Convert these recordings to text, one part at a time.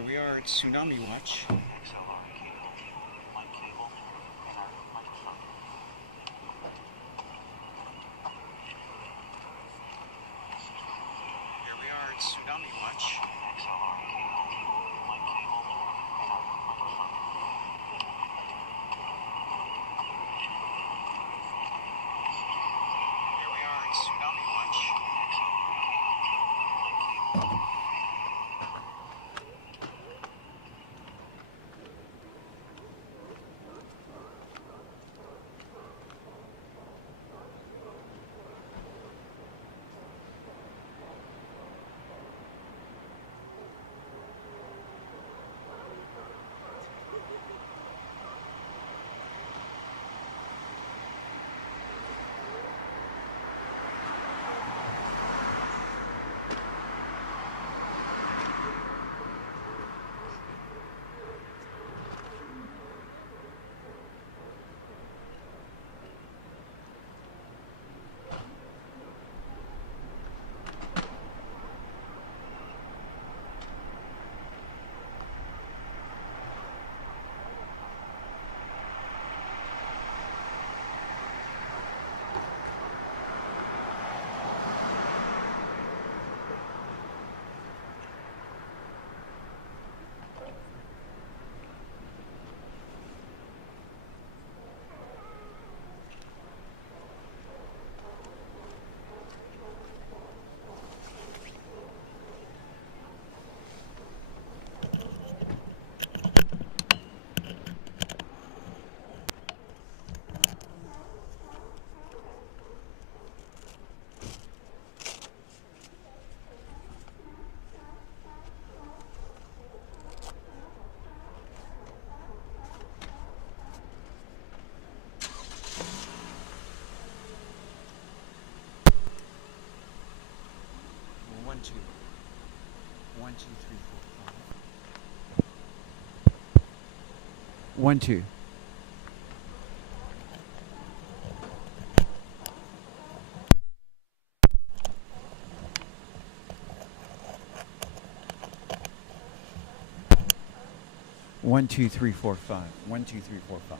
Here we are at Tsunami Watch. Here we are at Tsunami Watch. Here we are at Tsunami Watch. One, two. 1, 2, 3, 4, 5. 1, 2. 1, 2, 3, 4, 5. 1, 2, 3, 4, 5.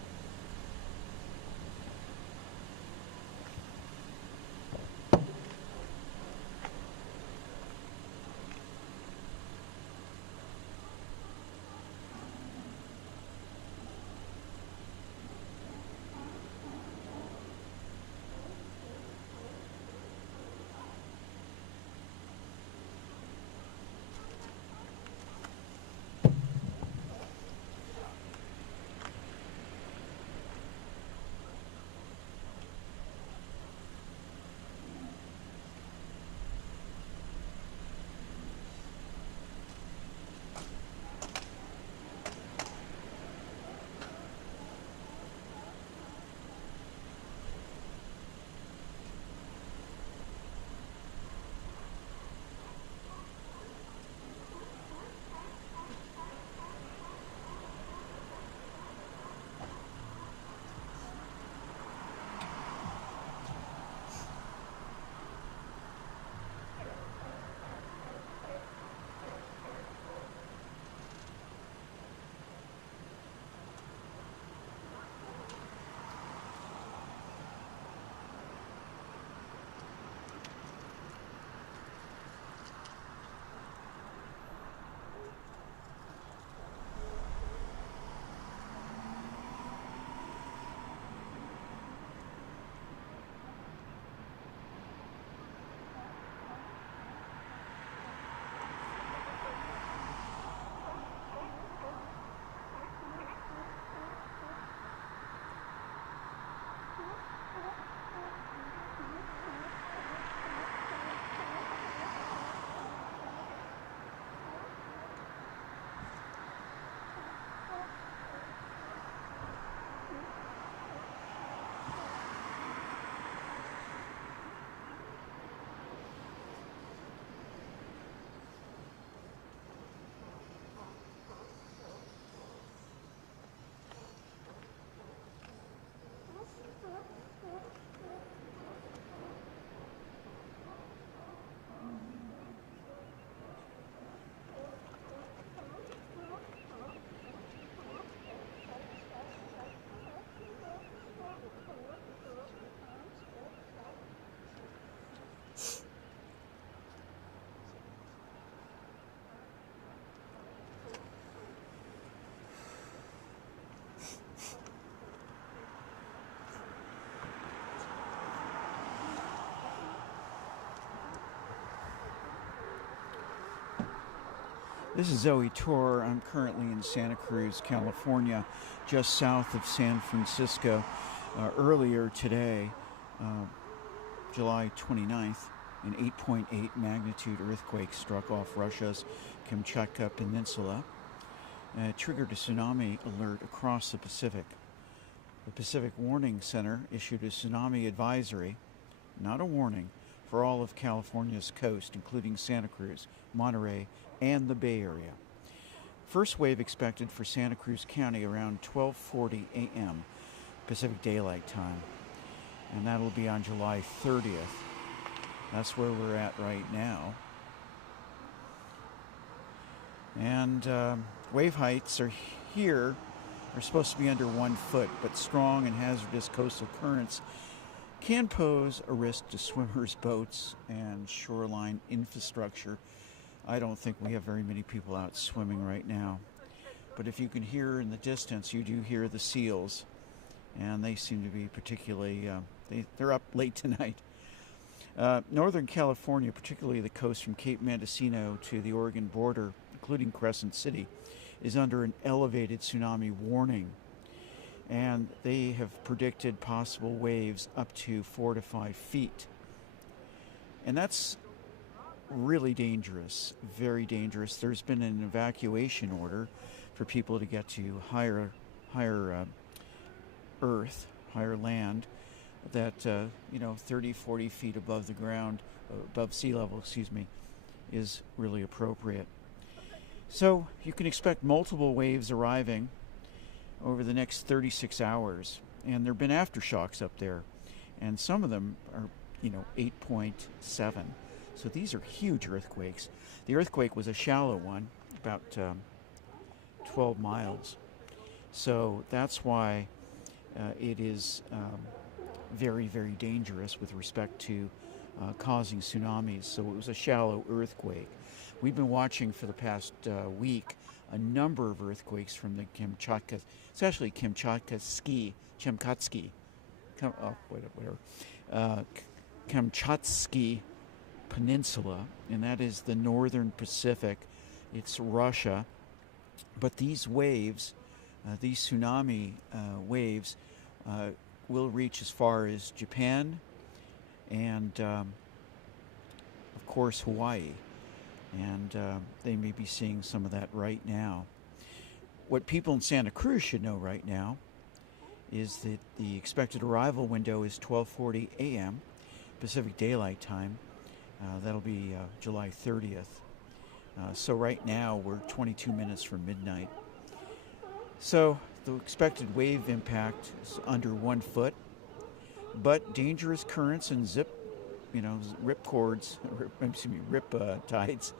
This is Zoe Torr. I'm currently in Santa Cruz, California, just south of San Francisco. Earlier today, July 29th, an 8.8 magnitude earthquake struck off Russia's Kamchatka Peninsula. It triggered a tsunami alert across the Pacific. The Pacific Warning Center issued a tsunami advisory, not a warning, for all of California's coast, including Santa Cruz, Monterey, and the Bay Area. First wave expected for Santa Cruz County around 12:40 a.m. Pacific Daylight Time, and that'll be on July 30th. That's where we're at right now. And wave heights are here are supposed to be under 1 foot, but strong and hazardous coastal currents can pose a risk to swimmers, boats, and shoreline infrastructure. I don't think we have very many people out swimming right now. But if you can hear in the distance, you do hear the seals, and they seem to be particularly, they're up late tonight. Northern California, particularly the coast from Cape Mendocino to the Oregon border, including Crescent City, is under an elevated tsunami warning. And they have predicted possible waves up to 4 to 5 feet. And that's really dangerous, very dangerous. There's been an evacuation order for people to get to higher earth, higher land, that 30, 40 feet above the ground, above sea level, is really appropriate. So you can expect multiple waves arriving over the next 36 hours. And there have been aftershocks up there. And some of them are, 8.7. So these are huge earthquakes. The earthquake was a shallow one, about 12 miles. So that's why it is very, very dangerous with respect to causing tsunamis. So it was a shallow earthquake. We've been watching for the past week a number of earthquakes from the Kamchatka, especially Kamchatsky Peninsula, and that is the northern Pacific. It's Russia. But these waves, these tsunami waves, will reach as far as Japan and, of course, Hawaii. And they may be seeing some of that right now. What people in Santa Cruz should know right now is that the expected arrival window is 12:40 a.m. Pacific Daylight Time. That'll be July 30th. So right now we're 22 minutes from midnight. So the expected wave impact is under 1 foot, but dangerous currents and rip tides.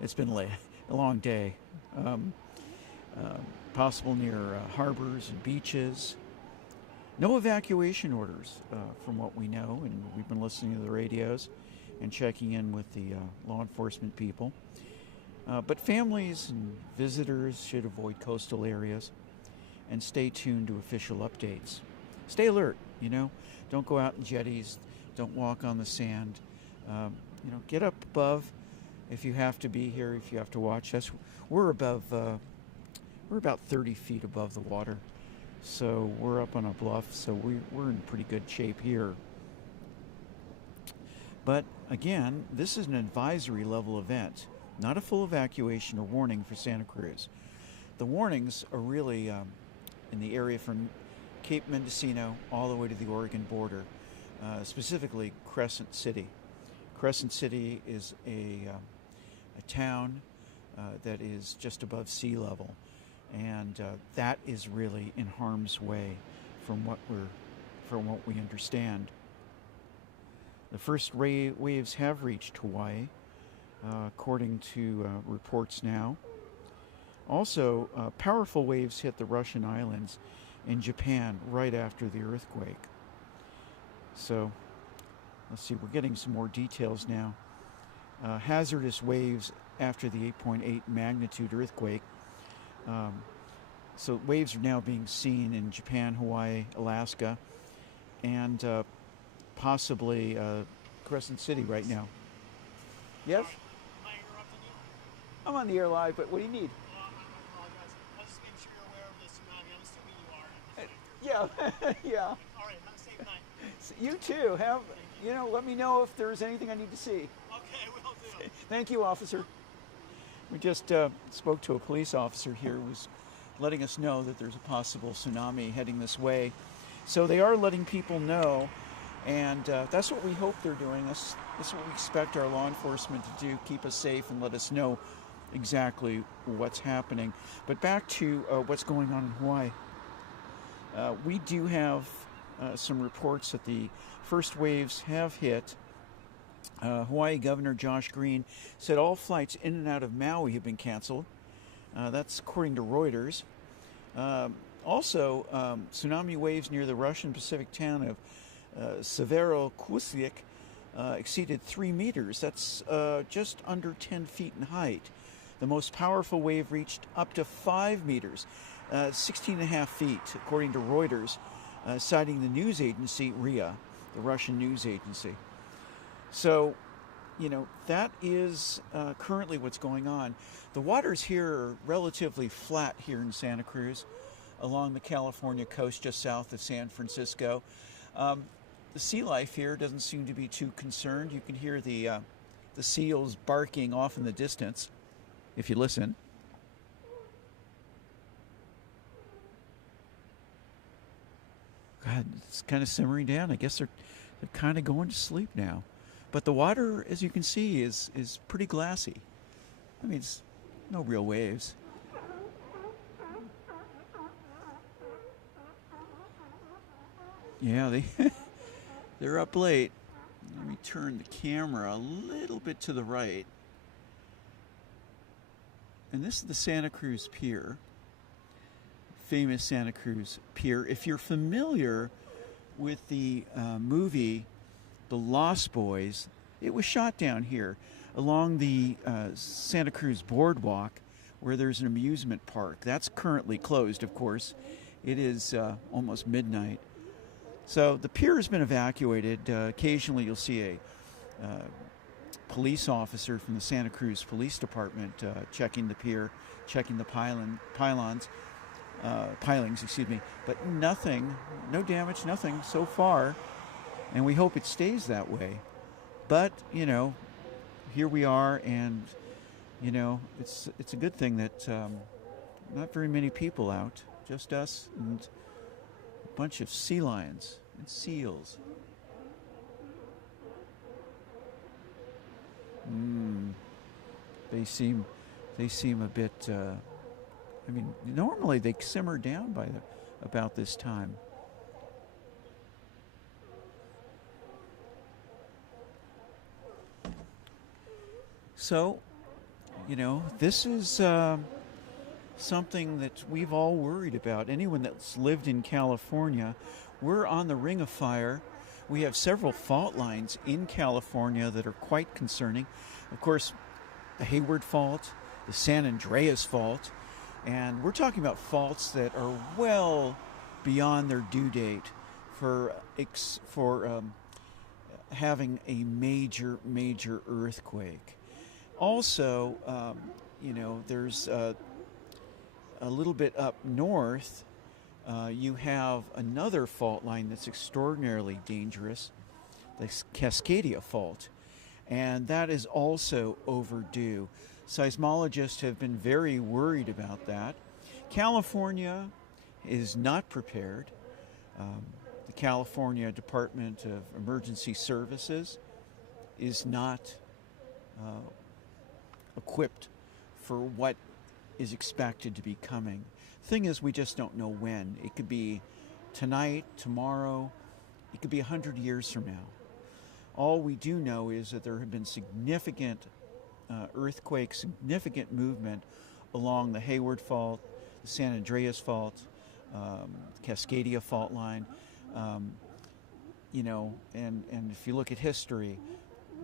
It's been a long day. Possible near harbors and beaches. No evacuation orders from what we know, and we've been listening to the radios and checking in with the law enforcement people. But families and visitors should avoid coastal areas and stay tuned to official updates. Stay alert, Don't go out in jetties. Don't walk on the sand. Get up above if you have to be here, if you have to watch us. We're about 30 feet above the water. So we're up on a bluff, so we're in pretty good shape here. But again, this is an advisory level event, not a full evacuation or warning for Santa Cruz. The warnings are really in the area from Cape Mendocino all the way to the Oregon border, specifically Crescent City. Crescent City is a town that is just above sea level, and that is really in harm's way from what we understand. The first waves have reached Hawaii, according to reports now. Also, powerful waves hit the Russian islands and Japan right after the earthquake. So, let's see, we're getting some more details now. Hazardous waves after the 8.8 magnitude earthquake. So waves are now being seen in Japan, Hawaii, Alaska, and possibly Crescent City right now. Yes? Am I interrupting you? I'm on the air live, but what do you need? I apologize. I was just making sure you're aware of the tsunami. I'm assuming you are. At this Yeah, yeah. All right, have a safe night. You too. Let me know if there's anything I need to see. Okay, will do. Thank you, officer. We just spoke to a police officer here who was letting us know that there's a possible tsunami heading this way. So they are letting people know, and that's what we hope they're doing. That's what we expect our law enforcement to do, keep us safe and let us know exactly what's happening. But back to what's going on in Hawaii. We do have some reports that the first waves have hit. Hawaii Governor Josh Green said all flights in and out of Maui have been canceled. That's according to Reuters. Also, tsunami waves near the Russian Pacific town of Severokuisik exceeded 3 meters. That's just under 10 feet in height. The most powerful wave reached up to 5 meters, 16 and a half feet, according to Reuters, citing the news agency RIA, the Russian news agency. So, that is currently what's going on. The waters here are relatively flat here in Santa Cruz, along the California coast just south of San Francisco. The sea life here doesn't seem to be too concerned. You can hear the seals barking off in the distance if you listen. God, it's kind of simmering down. I guess they're kind of going to sleep now. But the water, as you can see, is pretty glassy. I mean, it's no real waves. Yeah, they're up late. Let me turn the camera a little bit to the right. And this is the Santa Cruz Pier. Famous Santa Cruz Pier. If you're familiar with the movie The Lost Boys, it was shot down here along the Santa Cruz Boardwalk, where there's an amusement park. That's currently closed, of course. It is almost midnight. So the pier has been evacuated. Occasionally you'll see a police officer from the Santa Cruz Police Department checking the pier, checking the pilings, but nothing, no damage, nothing so far, and we hope it stays that way. But here we are, and it's a good thing that not very many people out, just us and a bunch of sea lions and seals. They seem a bit. Normally they simmer down by about this time. So, this is something that we've all worried about. Anyone that's lived in California, we're on the ring of fire. We have several fault lines in California that are quite concerning. Of course, the Hayward Fault, the San Andreas Fault, and we're talking about faults that are well beyond their due date for having a major earthquake. Also, there's a little bit up north, you have another fault line that's extraordinarily dangerous, the Cascadia Fault, and that is also overdue. Seismologists have been very worried about that. California is not prepared. The California Department of Emergency Services is not equipped for what is expected to be coming. Thing is, we just don't know when. It could be tonight, tomorrow, it could be 100 years from now. All we do know is that there have been significant earthquakes, significant movement along the Hayward Fault, the San Andreas Fault, Cascadia Fault line. And if you look at history,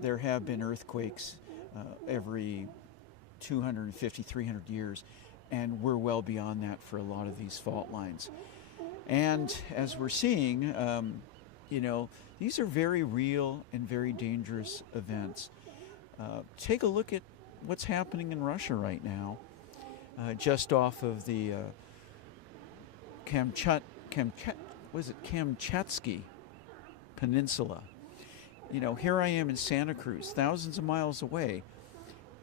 there have been earthquakes every 250, 300 years, and we're well beyond that for a lot of these fault lines. And as we're seeing, these are very real and very dangerous events. Take a look at what's happening in Russia right now, just off of the Kamchatsky Peninsula. You know, here I am in Santa Cruz, thousands of miles away,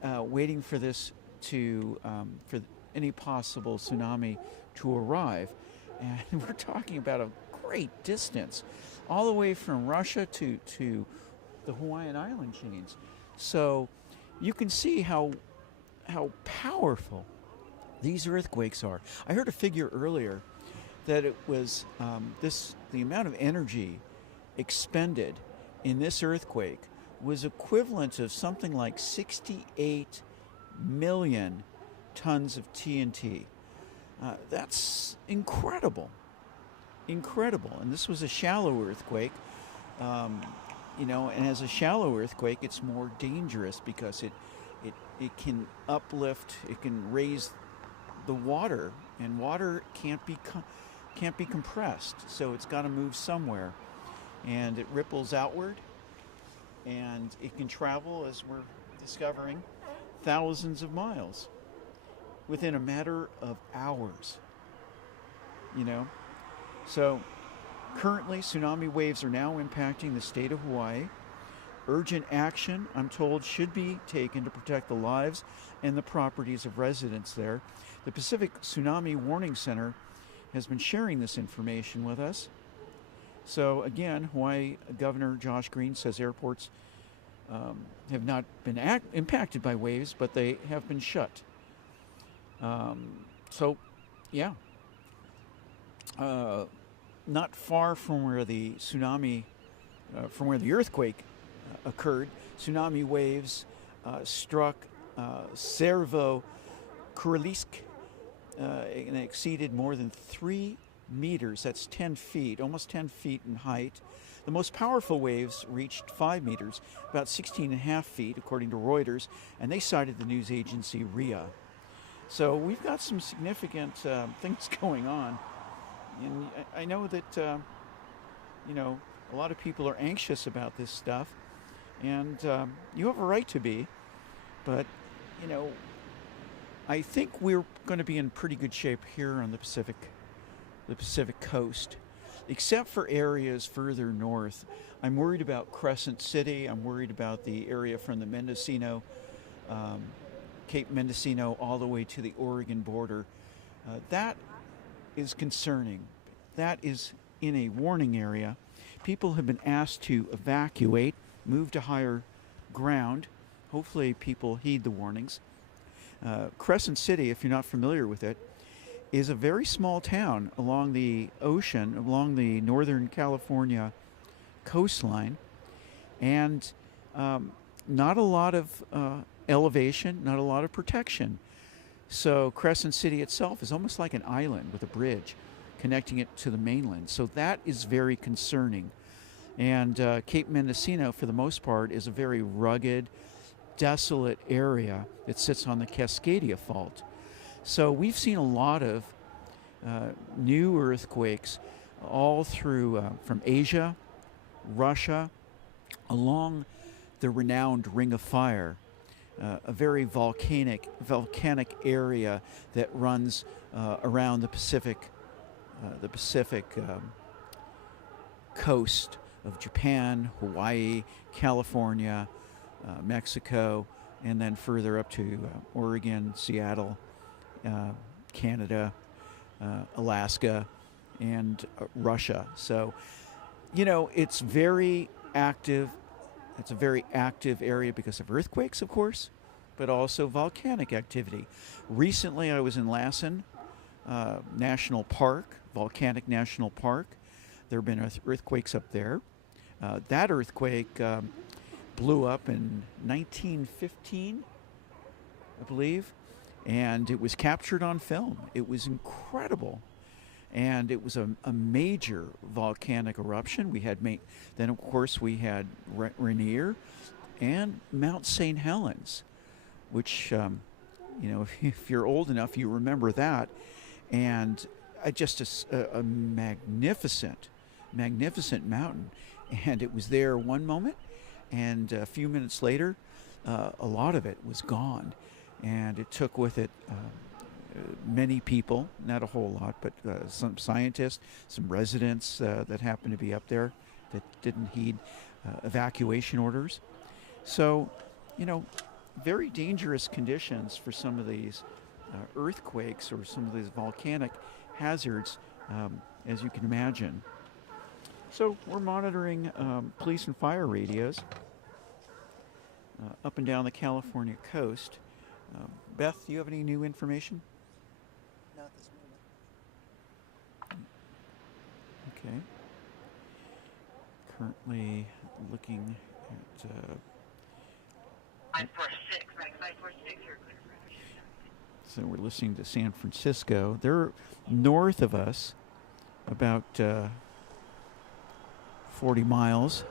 waiting for this for any possible tsunami to arrive. And we're talking about a great distance, all the way from Russia to the Hawaiian island chains. So you can see how powerful these earthquakes are. I heard a figure earlier that it was the amount of energy expended in this earthquake was equivalent of something like 68 million tons of TNT. That's incredible. Incredible. And this was a shallow earthquake. You know, and as a shallow earthquake, it's more dangerous because it can uplift, it can raise the water, and water can't be compressed, so it's got to move somewhere, and it ripples outward, and it can travel, as we're discovering, thousands of miles within a matter of hours. You know, so currently tsunami waves are now impacting the state of Hawaii. Urgent action, I'm told, should be taken to protect the lives and the properties of residents there. The Pacific Tsunami Warning Center has been sharing this information with us. So again, Hawaii Governor Josh Green says airports have not been impacted by waves, but they have been shut. So, yeah. Not far from where the earthquake occurred, tsunami waves struck Servo Kurilisк and exceeded more than 3 meters. That's 10 feet, almost 10 feet in height. The most powerful waves reached 5 meters, about 16.5 feet, according to Reuters, and they cited the news agency RIA. So we've got some significant things going on. And I know that, you know, a lot of people are anxious about this stuff, and you have a right to be, but, you know, I think we're going to be in pretty good shape here on the Pacific coast, except for areas further north. I'm worried about Crescent City. I'm worried about the area from the Mendocino, Cape Mendocino, all the way to the Oregon border. That is concerning. That is in a warning area. People have been asked to evacuate, move to higher ground. Hopefully people heed the warnings. Crescent City, if you're not familiar with it, is a very small town along the ocean, along the Northern California coastline, and not a lot of elevation, not a lot of protection. So Crescent City itself is almost like an island with a bridge connecting it to the mainland. So that is very concerning. And Cape Mendocino, for the most part, is a very rugged, desolate area that sits on the Cascadia Fault. So we've seen a lot of new earthquakes all through from Asia, Russia, along the renowned Ring of Fire, a very volcanic area that runs around the Pacific coast of Japan, Hawaii, California, Mexico, and then further up to Oregon, Seattle, Canada, Alaska, and Russia. So, you know, it's very active. It's a very active area because of earthquakes, of course, but also volcanic activity. Recently, I was in Lassen National Park, Volcanic National Park. There have been earthquakes up there. That earthquake blew up in 1915, I believe, and it was captured on film. It was incredible. And it was a major volcanic eruption. We had then, of course, we had Rainier and Mount St. Helens, which, you know, if you're old enough, you remember that. And just a magnificent mountain. And it was there one moment, and a few minutes later, a lot of it was gone, and it took with it many people, not a whole lot, but some scientists, some residents that happened to be up there that didn't heed evacuation orders. So, you know, very dangerous conditions for some of these earthquakes or some of these volcanic hazards, as you can imagine. So we're monitoring police and fire radios up and down the California coast. Beth, do you have any new information? Not this moment. Okay. Currently looking at... 546, right? 546 here. So we're listening to San Francisco. They're north of us, about 40 miles,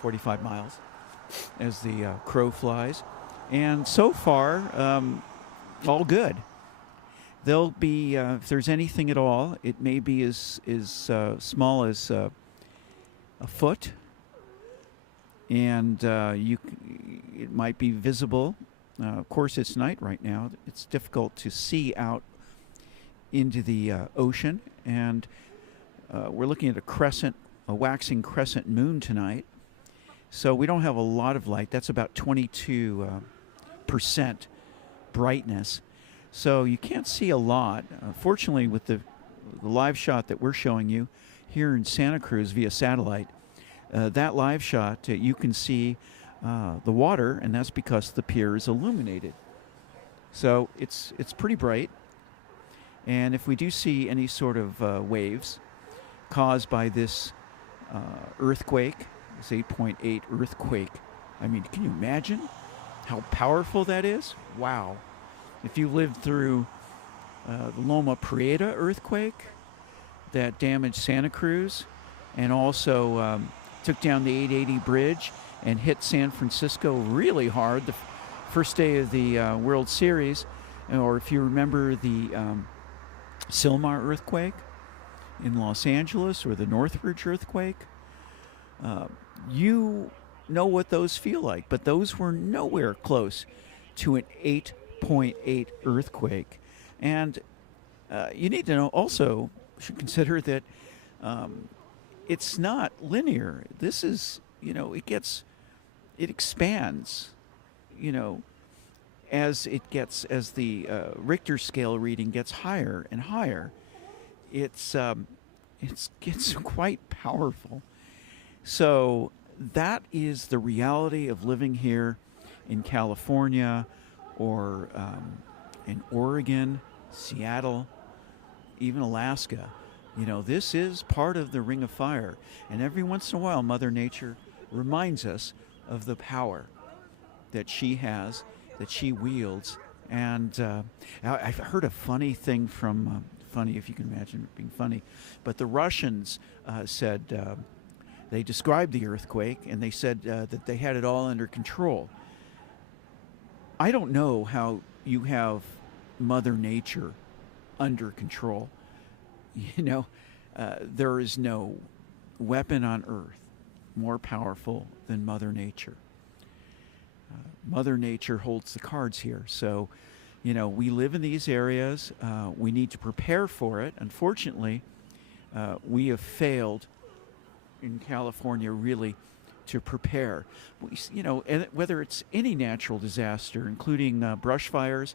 45 miles, as the crow flies. And so far, all good. There'll be, if there's anything at all, it may be as small as a foot, and it might be visible. Of course, it's night right now. It's difficult to see out into the ocean, and we're looking at a waxing crescent moon tonight. So we don't have a lot of light. That's about 22% brightness. So you can't see a lot. Fortunately, with the live shot that we're showing you here in Santa Cruz via satellite, that live shot, you can see the water, and that's because the pier is illuminated. So it's pretty bright. And if we do see any sort of waves caused by this earthquake, this 8.8 earthquake, I mean, can you imagine how powerful that is? Wow. If you lived through the Loma Prieta earthquake that damaged Santa Cruz and also took down the 880 bridge and hit San Francisco really hard the first day of the World Series, or if you remember the Sylmar earthquake in Los Angeles or the Northridge earthquake, you know what those feel like, but those were nowhere close to an 8.8 earthquake. And you need to know also, should consider that it's not linear. This is, it expands, as the Richter scale reading gets higher and higher. It gets quite powerful. So that is the reality of living here in California, or in Oregon, Seattle, even Alaska. This is part of the Ring of Fire. And every once in a while, Mother Nature reminds us of the power that she has, that she wields. And I've heard a funny thing from, funny if you can imagine it being funny, but the Russians said, they described the earthquake, and they said that they had it all under control. I don't know how you have Mother Nature under control. There is no weapon on earth more powerful than Mother Nature. Mother Nature holds the cards here. So, we live in these areas. We need to prepare for it. Unfortunately, we have failed in California really to prepare. Whether it's any natural disaster, including brush fires,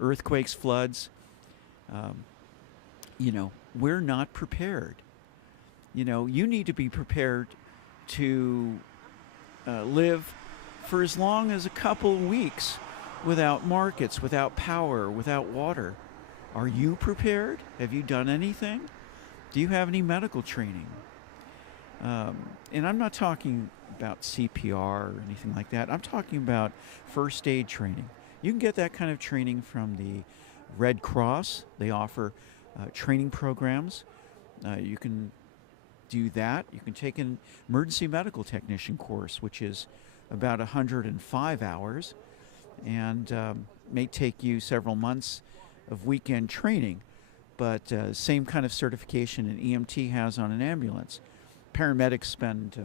earthquakes, floods, we're not prepared. You need to be prepared to live for as long as a couple weeks without markets, without power, without water. Are you prepared? Have you done anything? Do you have any medical training? And I'm not talking about CPR or anything like that. I'm talking about first aid training. You can get that kind of training from the Red Cross. They offer training programs. You can do that. You can take an emergency medical technician course, which is about 105 hours, and may take you several months of weekend training, but same kind of certification an EMT has on an ambulance. Paramedics spend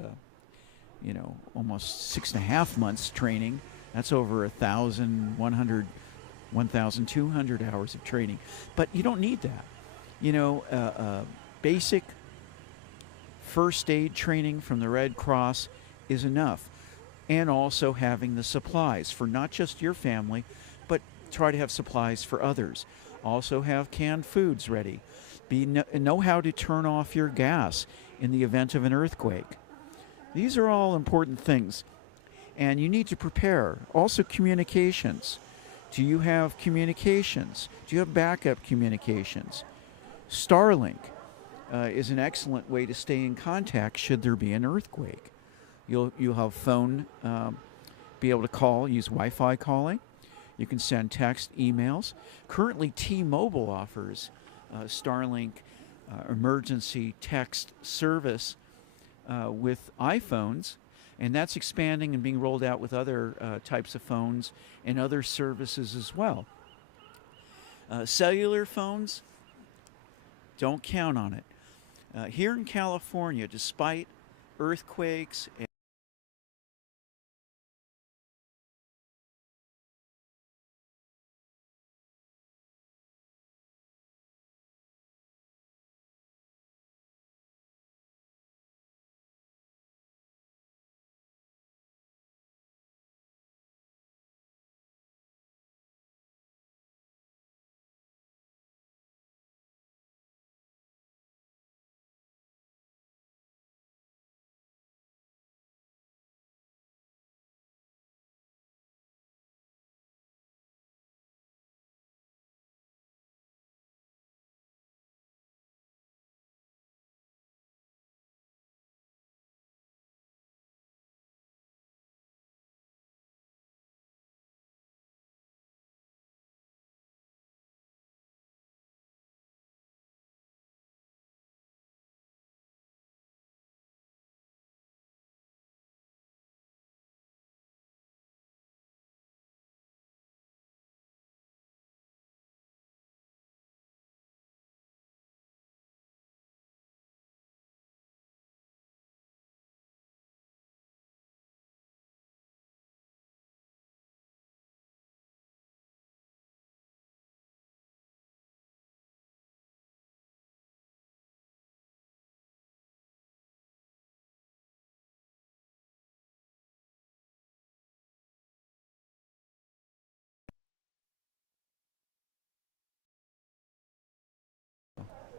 almost 6.5 months training. That's over 1,200 hours of training. But you don't need that. Basic first aid training from the Red Cross is enough. And also having the supplies for not just your family, but try to have supplies for others. Also have canned foods ready. Know how to turn off your gas in the event of an earthquake. These are all important things. And you need to prepare. Also communications. Do you have communications? Do you have backup communications? Starlink is an excellent way to stay in contact should there be an earthquake. You'll have phone, be able to call, use Wi-Fi calling. You can send text, emails. Currently, T-Mobile offers Starlink emergency text service with iPhones, and that's expanding and being rolled out with other types of phones and other services as well. Cellular phones, don't count on it. Here in California, despite earthquakes and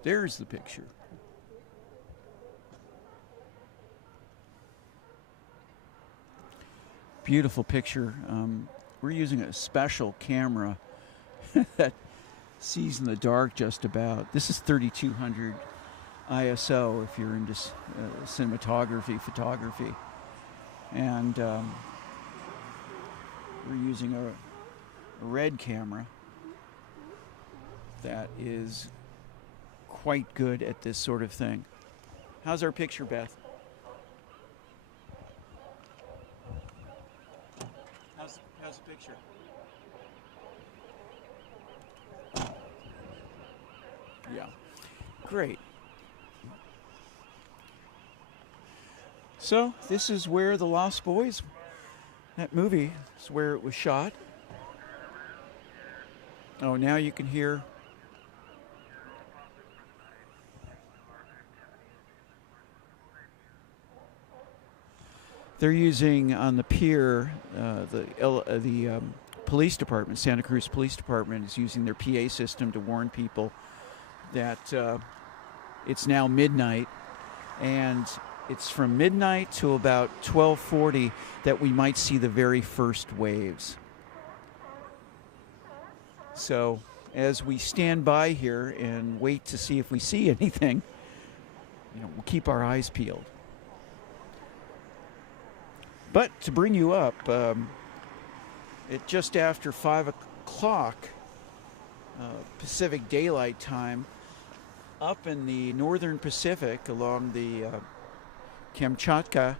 there's the picture. Beautiful picture. We're using a special camera that sees in the dark just about. This is 3200 ISO if you're into cinematography, photography. And we're using a red camera that is quite good at this sort of thing. How's our picture, Beth? How's the picture? Yeah, great. So this is where The Lost Boys, that movie, is where it was shot. Oh, now you can hear. They're using on the pier, the police department, Santa Cruz Police Department, is using their PA system to warn people that it's now midnight, and it's from midnight to about 12:40 that we might see the very first waves. So as we stand by here and wait to see if we see anything, we'll keep our eyes peeled. But to bring you up, at just after 5 o'clock Pacific Daylight Time, up in the northern Pacific along the Kamchatsky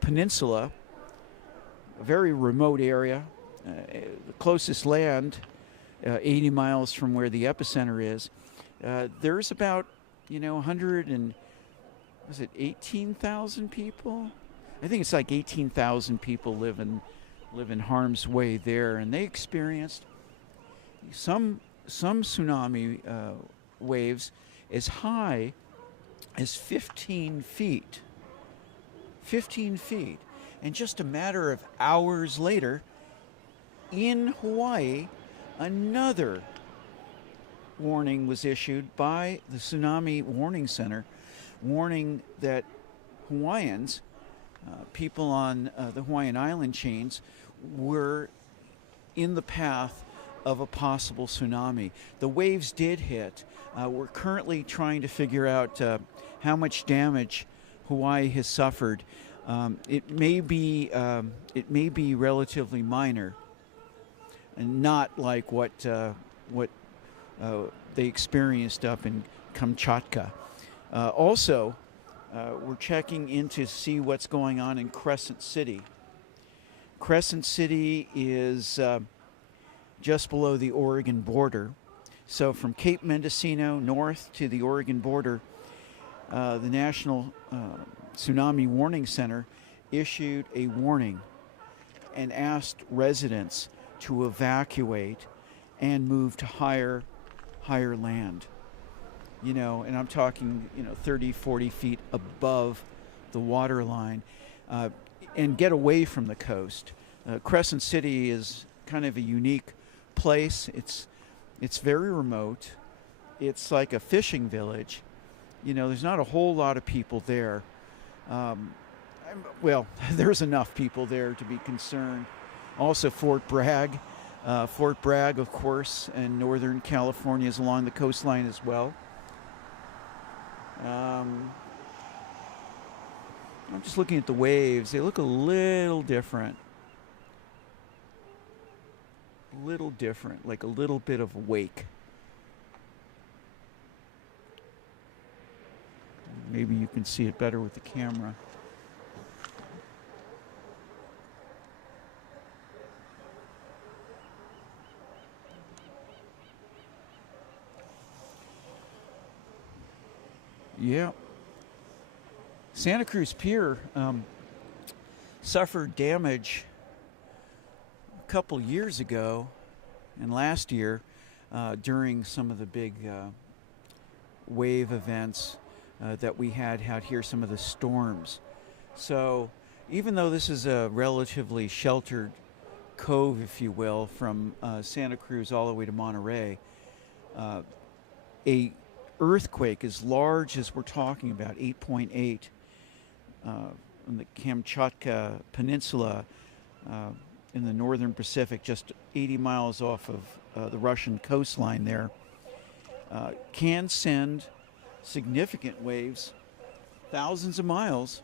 Peninsula, a very remote area, the closest land, 80 miles from where the epicenter is, there's about 100 was it 18,000 people? I think it's like 18,000 people live in harm's way there, and they experienced some tsunami waves as high as 15 feet. 15 feet. And just a matter of hours later, in Hawaii, another warning was issued by the Tsunami Warning Center, warning that Hawaiians, people on the Hawaiian island chains, were in the path of a possible tsunami. The waves did hit. We're currently trying to figure out how much damage Hawaii has suffered. It may be relatively minor, and not like what they experienced up in Kamchatka. Also, we're checking in to see what's going on in Crescent City. Crescent City is just below the Oregon border. So from Cape Mendocino north to the Oregon border, the National Tsunami Warning Center issued a warning and asked residents to evacuate and move to higher land. And I'm talking, 30, 40 feet above the water line, and get away from the coast. Crescent City is kind of a unique place. It's very remote. It's like a fishing village. There's not a whole lot of people there. Well, there's enough people there to be concerned. Also, Fort Bragg. Fort Bragg, of course, in Northern California is along the coastline as well. I'm just looking at the waves. They look a little different. Like a little bit of a wake. Maybe you can see it better with the camera. Yeah. Santa Cruz Pier suffered damage a couple years ago and last year during some of the big wave events that we had out here, some of the storms. So even though this is a relatively sheltered cove, if you will, from Santa Cruz all the way to Monterey, a earthquake as large as we're talking about, 8.8, on the Kamchatka Peninsula in the northern Pacific, just 80 miles off of the Russian coastline there, can send significant waves thousands of miles,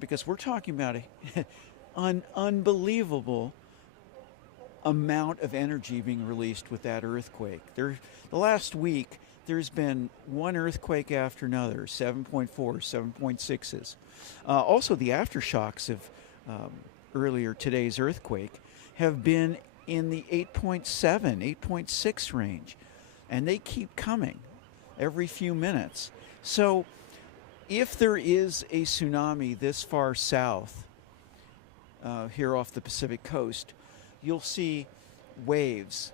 because we're talking about an unbelievable amount of energy being released with that earthquake. The last week, there's been one earthquake after another, 7.4, 7.6s. Also, the aftershocks of earlier today's earthquake have been in the 8.7, 8.6 range, and they keep coming every few minutes. So if there is a tsunami this far south here off the Pacific coast, you'll see waves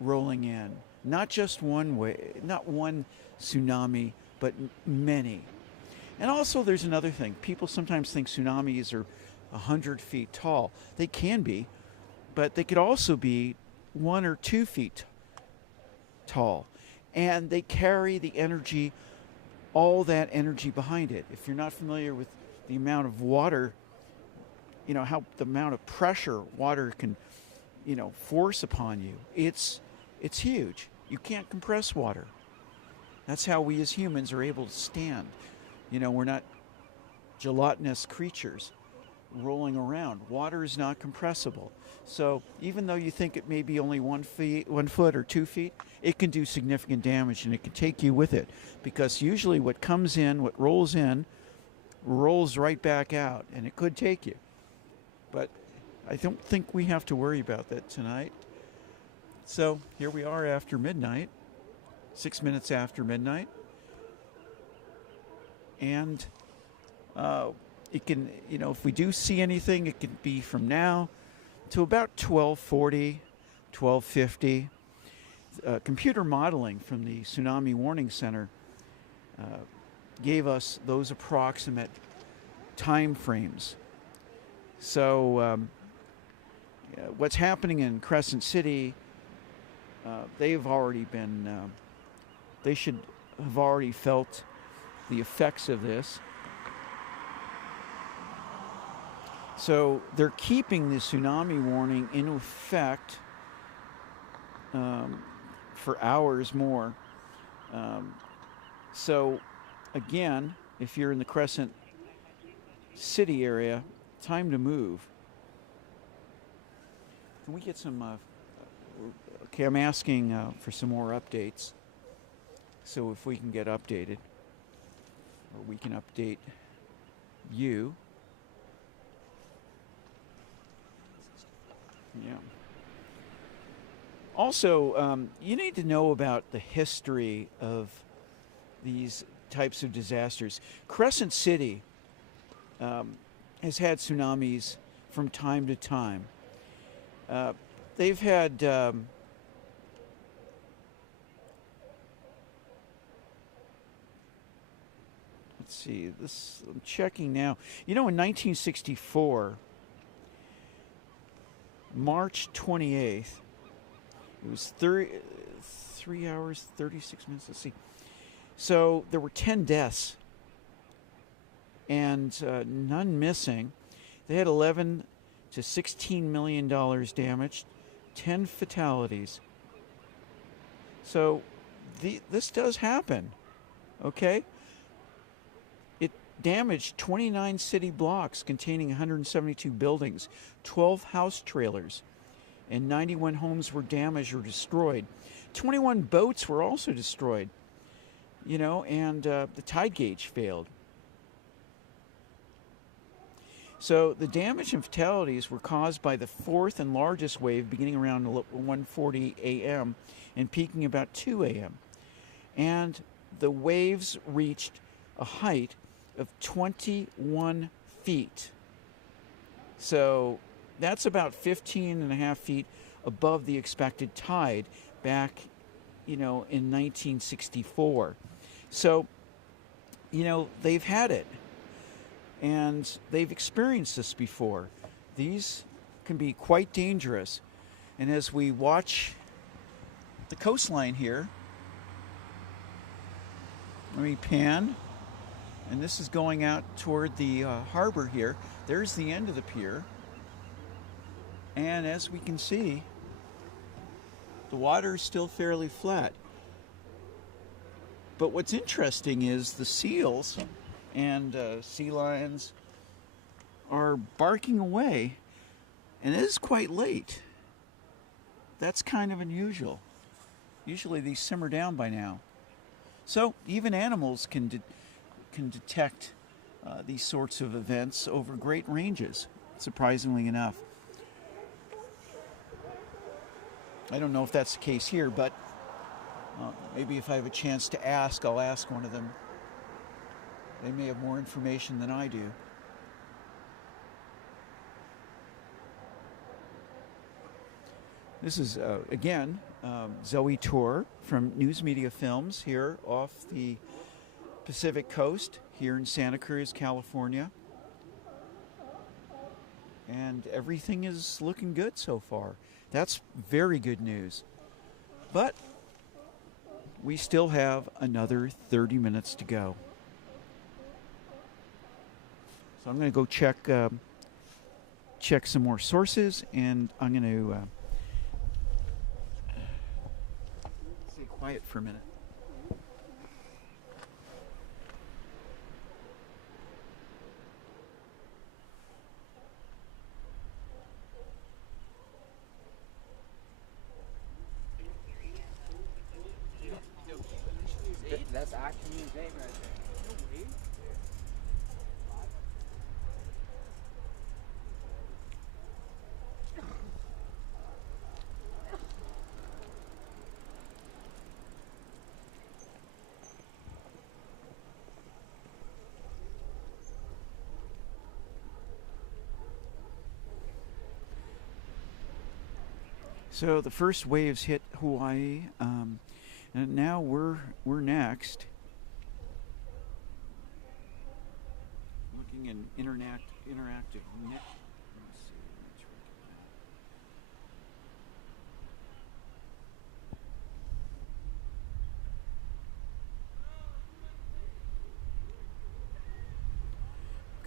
rolling in. Not just one wave, not one tsunami, but many. And also there's another thing. People sometimes think tsunamis are 100 feet tall. They can be, but they could also be 1 or 2 feet tall. And they carry the energy, all that energy behind it. If you're not familiar with the amount of water, how the amount of pressure water can, force upon you, it's huge. You can't compress water. That's how we as humans are able to stand. We're not gelatinous creatures rolling around. Water is not compressible. So even though you think it may be only 1 foot or 2 feet, it can do significant damage, and it can take you with it. Because usually what comes in, what rolls in, rolls right back out, and it could take you. But I don't think we have to worry about that tonight. So here we are after midnight, 6 minutes after midnight. and it can, if we do see anything, it can be from now to about 1240, 1250. Computer modeling from the Tsunami Warning Center gave us those approximate time frames. So what's happening in Crescent City, they've already been, they should have already felt the effects of this. So they're keeping the tsunami warning in effect for hours more. So again, if you're in the Crescent City area, time to move. Can we get some, okay, I'm asking for some more updates. So if we can get updated, or we can update you. Yeah. Also, you need to know about the history of these types of disasters. Crescent City has had tsunamis from time to time. They've had let's see, this, I'm checking now. In 1964, March 28th, it was 3 hours, 36 minutes, let's see. So there were 10 deaths and none missing. They had 11 to $16 million damaged, 10 fatalities. So this does happen, okay? It damaged 29 city blocks containing 172 buildings, 12 house trailers, and 91 homes were damaged or destroyed. 21 boats were also destroyed, and the tide gauge failed. So the damage and fatalities were caused by the fourth and largest wave beginning around 1:40 a.m. and peaking about 2 a.m. And the waves reached a height of 21 feet. So that's about 15 and a half feet above the expected tide back, in 1964. So, they've had it. And they've experienced this before. These can be quite dangerous. And as we watch the coastline here, let me pan. And this is going out toward the harbor here. There's the end of the pier. And as we can see, the water is still fairly flat. But what's interesting is the seals and sea lions are barking away, and it is quite late. That's kind of unusual. Usually these simmer down by now. So even animals can detect these sorts of events over great ranges, surprisingly enough. I don't know if that's the case here, but maybe if I have a chance to ask, I'll ask one of them. They may have more information than I do. This is, again, Zoe Tour from News Media Films here off the Pacific Coast here in Santa Cruz, California. And everything is looking good so far. That's very good news. But we still have another 30 minutes to go. So I'm going to go check some more sources, and I'm going to stay quiet for a minute. That's actually his name right there. So the first waves hit Hawaii, and now we're next. Looking in interactive net. Let's see, let's look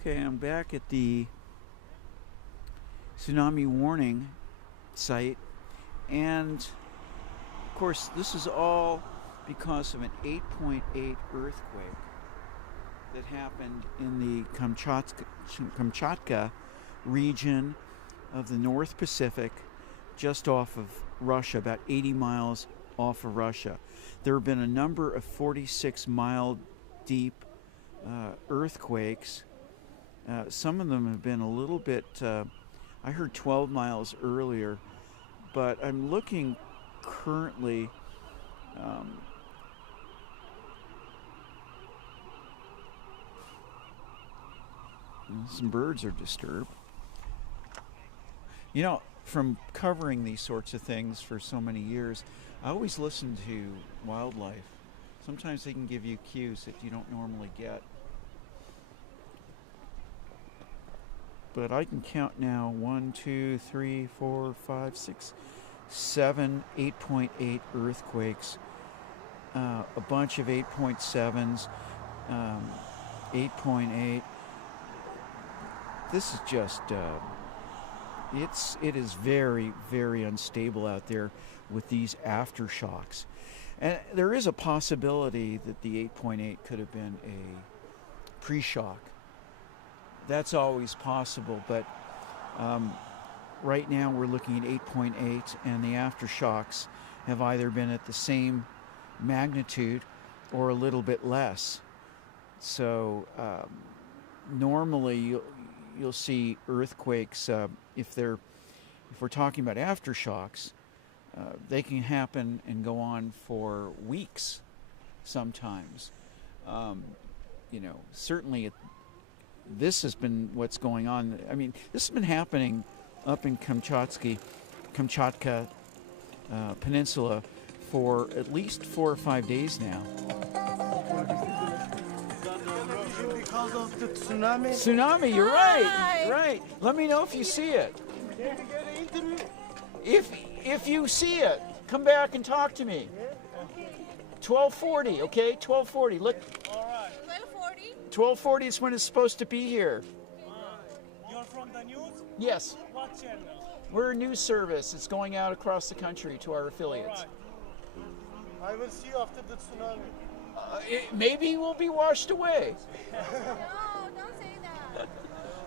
at that. Okay, I'm back at the tsunami warning site, and of course this is all because of an 8.8 earthquake that happened in the Kamchatka region of the North Pacific, just off of Russia, about 80 miles off of Russia. There have been a number of 46-mile deep earthquakes. Some of them have been a little bit, I heard 12 miles earlier, but I'm looking currently some birds are disturbed. You know, from covering these sorts of things for so many years, I always listen to wildlife. Sometimes they can give you cues that you don't normally get. But I can count now 1, 2, 3, 4, 5, 6, 7, 8.8 earthquakes, a bunch of 8.7s, 8.8. This is just, it is very, very unstable out there with these aftershocks. And there is a possibility that the 8.8 could have been a pre-shock. That's always possible, but right now we're looking at 8.8, and the aftershocks have either been at the same magnitude or a little bit less. So normally you'll see earthquakes if we're talking about aftershocks, they can happen and go on for weeks sometimes. You know, certainly this has been what's going on. I mean, this has been happening up in Kamchatka Peninsula for at least 4 or 5 days now. Because of the tsunami? Tsunami, you're right. Right. Let me know if you see it. If you see it, come back and talk to me. 12:40, okay? 12:40. Look. All right. 12:40 is when it's supposed to be here. You're from the news? Yes. What channel? We're a news service. It's going out across the country to our affiliates. I will see you after the tsunami. Maybe we'll be washed away. No, don't say that.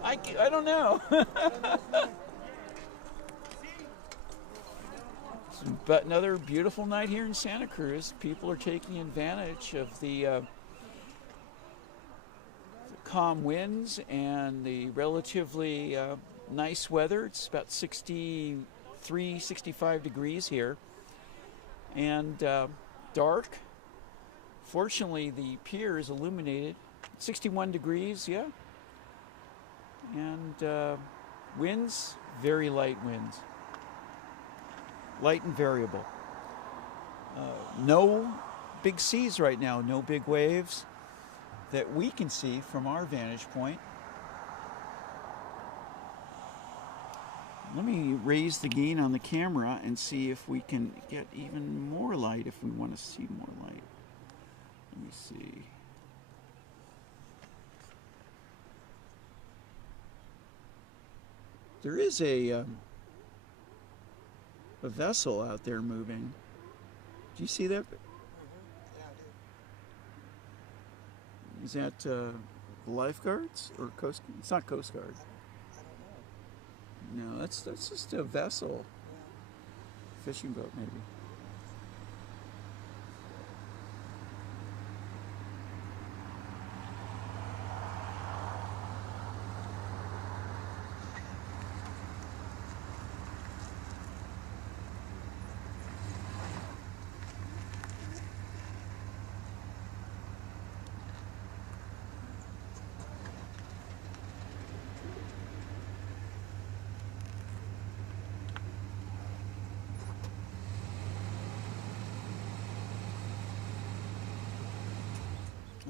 I don't know. But another beautiful night here in Santa Cruz. People are taking advantage of the calm winds and the relatively nice weather. It's about 63, 65 degrees here. And dark. Fortunately, the pier is illuminated. 61 degrees, yeah. And winds, very light winds. Light and variable. No big seas right now, no big waves that we can see from our vantage point. Let me raise the gain on the camera and see if we can get even more light if we want to see more light. Let me see. There is a vessel out there moving. Do you see that? Is that the lifeguards or Coast? It's not Coast Guard. No, that's just a vessel. Fishing boat, maybe.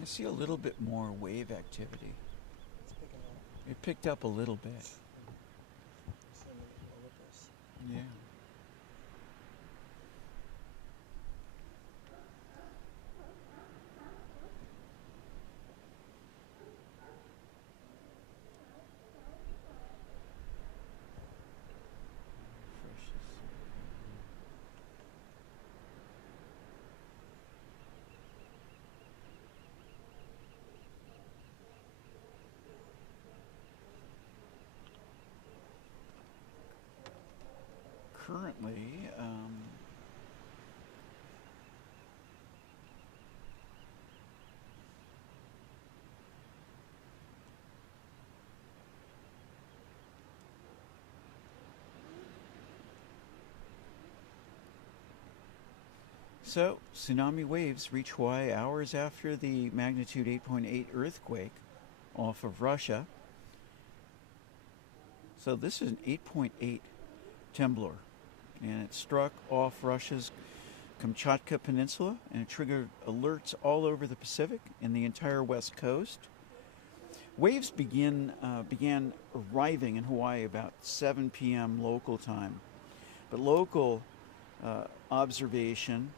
I see a little bit more wave activity. It's picking up. It picked up a little bit. Same with Olympus. Yeah. Currently, so tsunami waves reach Hawaii hours after the magnitude 8.8 earthquake off of Russia. So this is an 8.8 temblor, and it struck off Russia's Kamchatka Peninsula, and it triggered alerts all over the Pacific and the entire West Coast. Waves began arriving in Hawaii about 7 p.m. local time, but local observation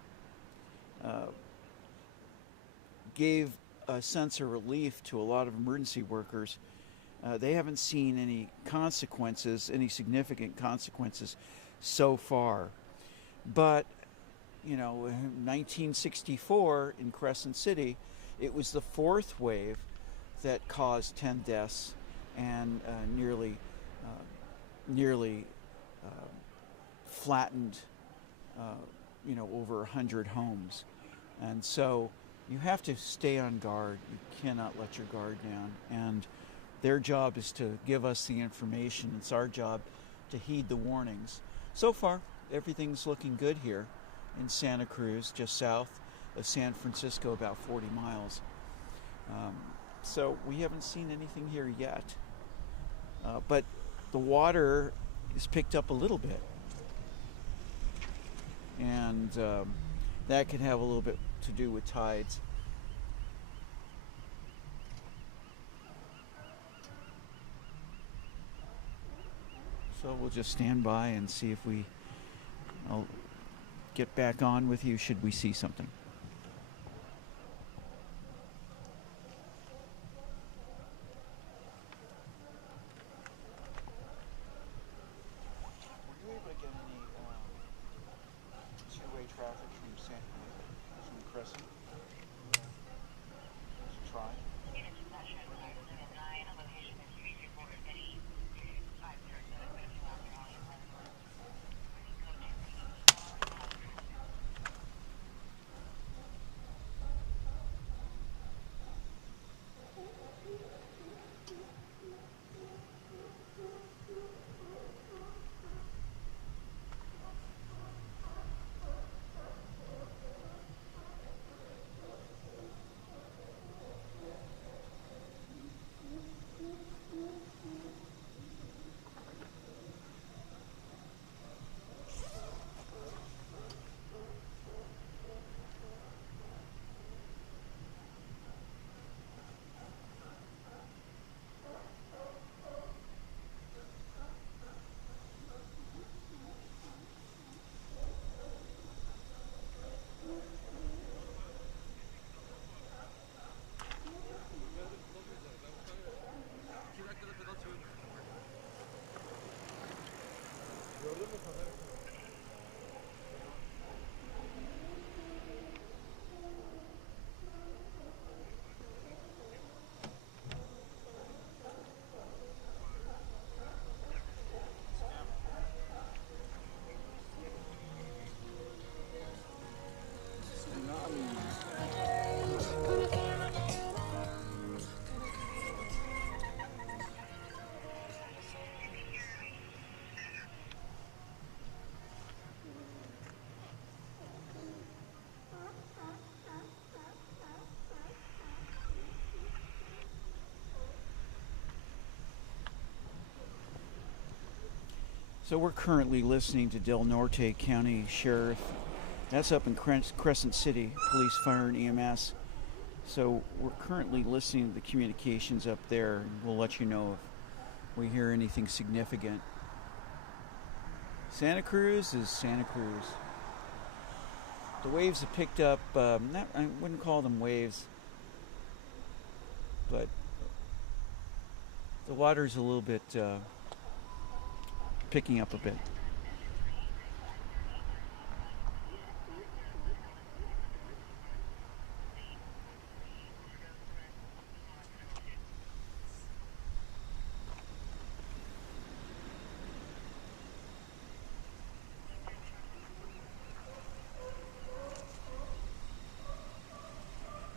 gave a sense of relief to a lot of emergency workers. They haven't seen any consequences, any significant consequences so far. But, in 1964 in Crescent City, it was the fourth wave that caused 10 deaths and nearly flattened, over 100 homes. And so you have to stay on guard. You cannot let your guard down. And their job is to give us the information. It's our job to heed the warnings. So far, everything's looking good here in Santa Cruz, just south of San Francisco, about 40 miles. So we haven't seen anything here yet. But the water is picked up a little bit. And that could have a little bit to do with tides. So we'll just stand by and see if I'll get back on with you should we see something. Were you able to get any two-way traffic from Crescent? Did you try? So we're currently listening to Del Norte County Sheriff. That's up in Crescent City, Police, Fire, and EMS, So we're currently listening to the communications up there, and we'll let you know if we hear anything significant. Santa Cruz is Santa Cruz. The waves have picked up, I wouldn't call them waves, but the water's a little bit picking up a bit.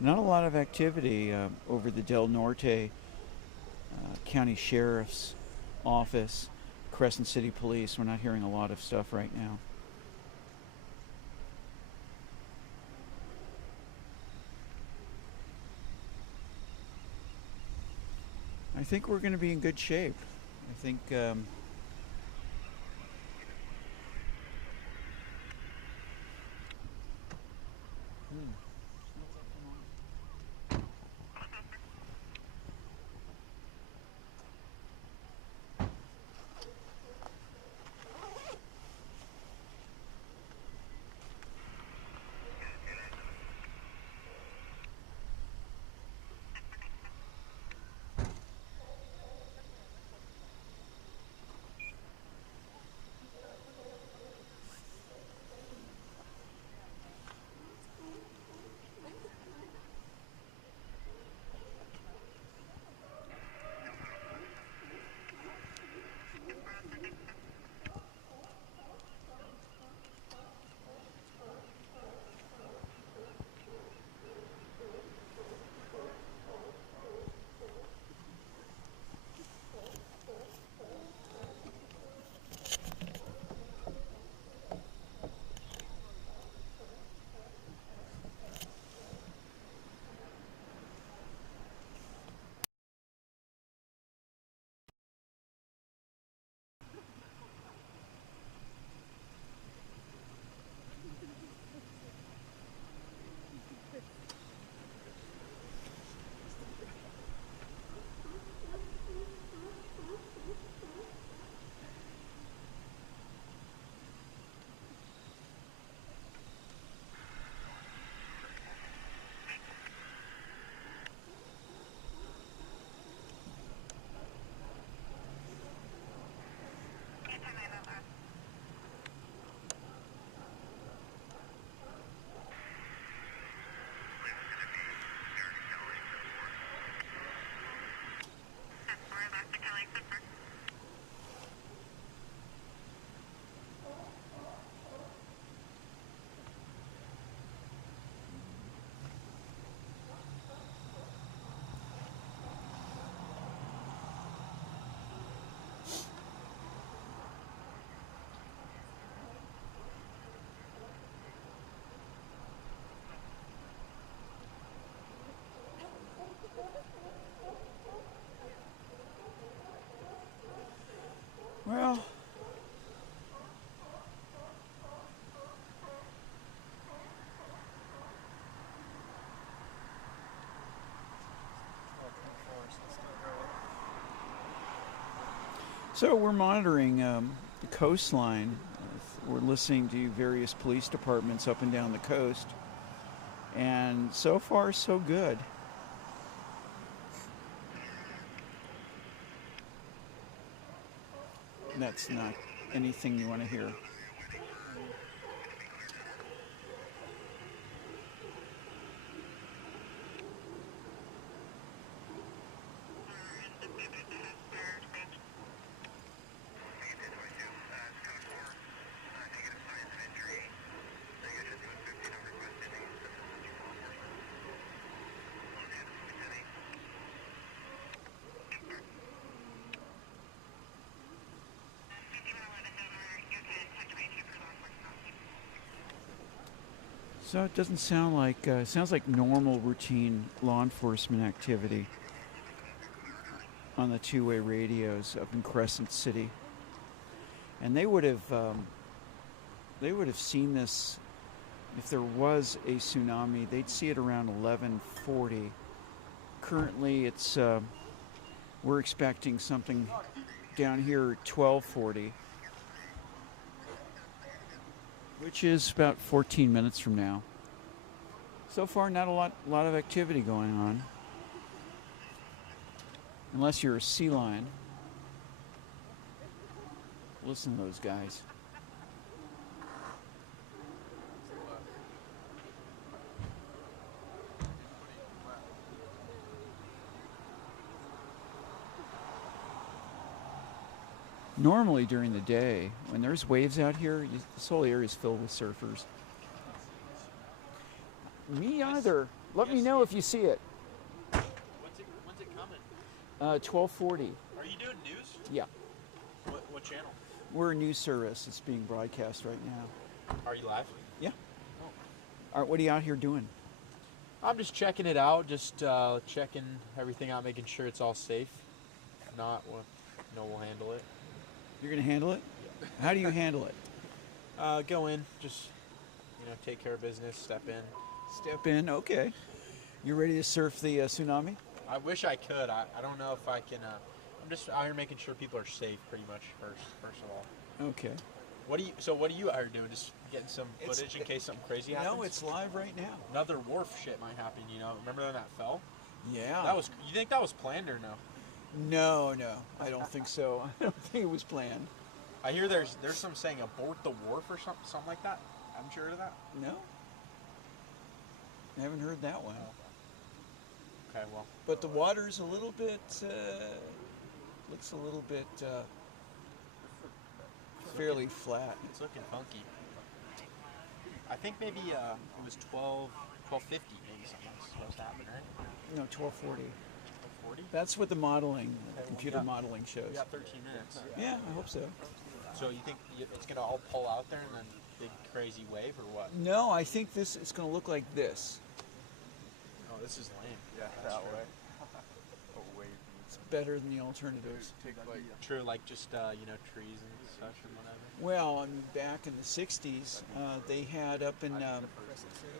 Not a lot of activity over the Del Norte County Sheriff's Office, Crescent City Police. We're not hearing a lot of stuff right now. I think we're going to be in good shape. I think well, so we're monitoring the coastline. We're listening to various police departments up and down the coast, and so far so good. That's not anything you want to hear. So it doesn't sound like, it sounds like normal routine law enforcement activity on the two-way radios up in Crescent City. And they would have seen this if there was a tsunami, they'd see it around 11:40. Currently, it's we're expecting something down here at 12:40, which is about 14 minutes from now. So far, not a lot of activity going on, unless you're a sea lion. Listen to those guys. Normally during the day, when there's waves out here, this whole area is filled with surfers. Me either. Let me know if you see it. When's it coming? 12:40. Are you doing news? Yeah. What channel? We're a news service. It's being broadcast right now. Are you live? Yeah. All right, what are you out here doing? I'm just checking it out, just checking everything out, making sure it's all safe. If not, we'll handle it. You're going to handle it? Yeah. How do you handle it? Go in, just take care of business, step in. Step in, okay. You ready to surf the tsunami? I wish I could. I don't know if I can. I'm just out here making sure people are safe, pretty much first of all. Okay. What are you out here doing? Just getting some footage in case something crazy happens? No, it's live right now. Another wharf shit might happen. Remember when that fell? Yeah. You think that was planned or no? No, I don't think so. I don't think it was planned. I hear there's some saying abort the wharf or something like that. Haven't you heard of that? No. I haven't heard that one. Okay, well. But the water's a little bit, looks a little bit fairly flat. It's looking funky. I think maybe it was 12:50 maybe something's supposed to happen, right? No, 12:40. 12:40? That's what the modeling, computer modeling shows. We got 13 minutes. Yeah, I hope so. So you think it's going to all pull out there and then big crazy wave or what? No, I think it's going to look like this. Oh, this is lame. Yeah, that way. It's better than the alternatives. True, like just, trees and such and whatever. Well, back in the 60s, they had up in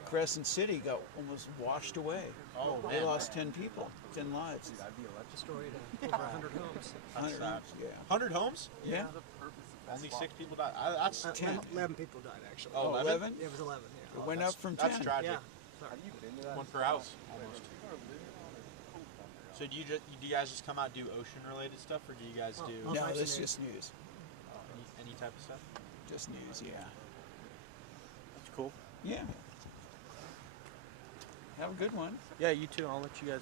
Crescent City got almost washed away. Oh, They man. lost 10 people, 10 lives. Destroyed over 100 homes. 100, yeah. 100 homes? Yeah. Only 6 people died. That's 10. 11 people died, actually. Oh, 11? It was 11, yeah. It went up from 10. That's tragic. Yeah. One per house, almost. So do you guys just come out and do ocean related stuff, or do you guys do No, types of that's news. just news. any type of stuff? Just news, yeah. That's cool. Yeah. Have a good one. Yeah, you too. I'll let you guys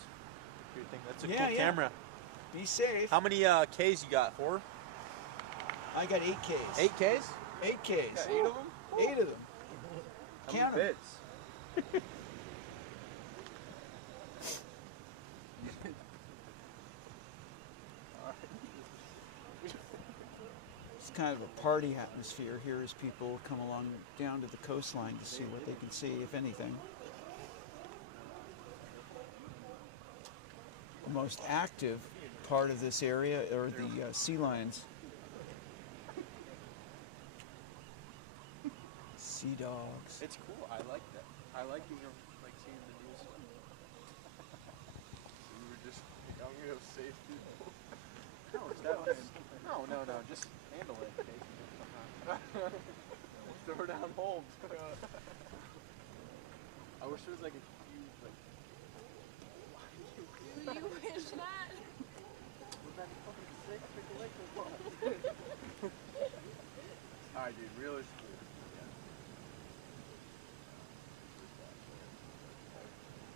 do your thing. That's a Yeah, cool yeah. camera. Be safe. How many Ks you got? 4? I got 8 Ks. 8 Ks? 8 Ks. 8 of them? 8 of them. Count 'em. It's kind of a party atmosphere here as people come along down to the coastline to see what they can see, if anything. The most active part of this area are the sea lions. Sea dogs. It's cool. I like that. I like being seeing the news. We were just, I'm going to save people. No, it's that. No. Just handle it. Throw down homes. I wish there was like a huge You wish that? Alright, dude, realistically.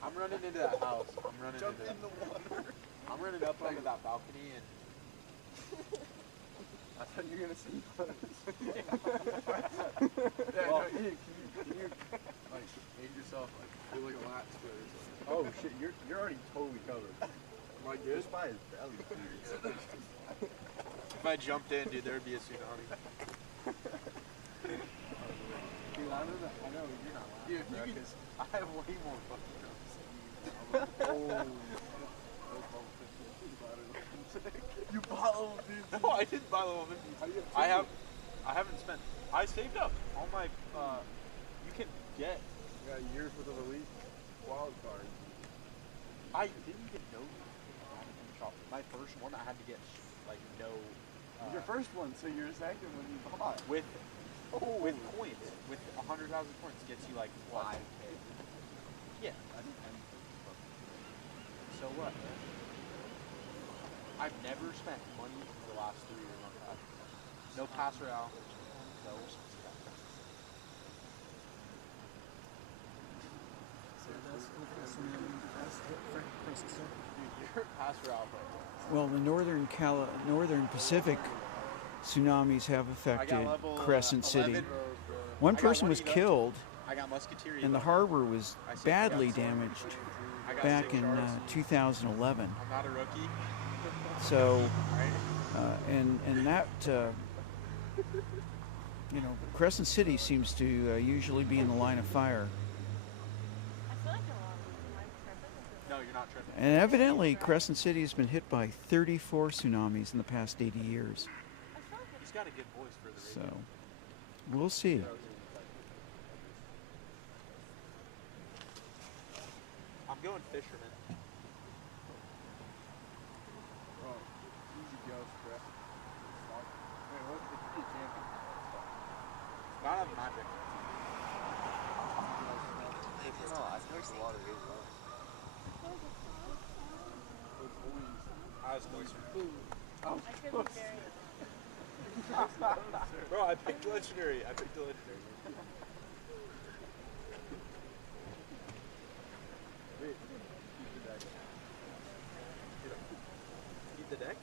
I'm running into that house. Jump in the water. I'm running up onto that balcony and I thought you were gonna see us. Well, can you like aid yourself like do like a lat split or something? oh shit, you're already totally covered. Am I good? Just by his belly. If I jumped in, dude, there'd be a tsunami. Dude, I know you're not laughing. Dude, bro, you 'cause I have way more fucking jumps. You bottle dude. No, I didn't buy the woman. I haven't spent. I saved up all my. You can get. You got a year's worth of elite wild cards. I didn't even know my first one. I had to get like no. Your first one, so your second one you bought. With coins, with 100,000 coins gets you like what? 5K. Yeah. So what? I've never spent money for the last 3 years on that. No pass route. No. Your pass route. Well, the northern Pacific tsunamis have affected level, Crescent City. 11. One I got person one was Evo. killed, I got Musketeer. and the Evo. harbor was I saved badly got some. damaged I got back 6 in sharks. 2011. I'm not a rookie. So, Right? and that, Crescent City seems to usually be in the line of fire. I feel like I'm tripping. No, you're not tripping. And evidently, Crescent City has been hit by 34 tsunamis in the past 80 years. He's got a good voice for the radio. So, we'll see. I'm going fisherman. Oh, easy go, Chris. Wait, what's the key champion? Not have magic. No, I feel like the water is low. I was closer. Oh, I could be very. Bro, I picked legendary. wait, keep the deck. Keep the deck?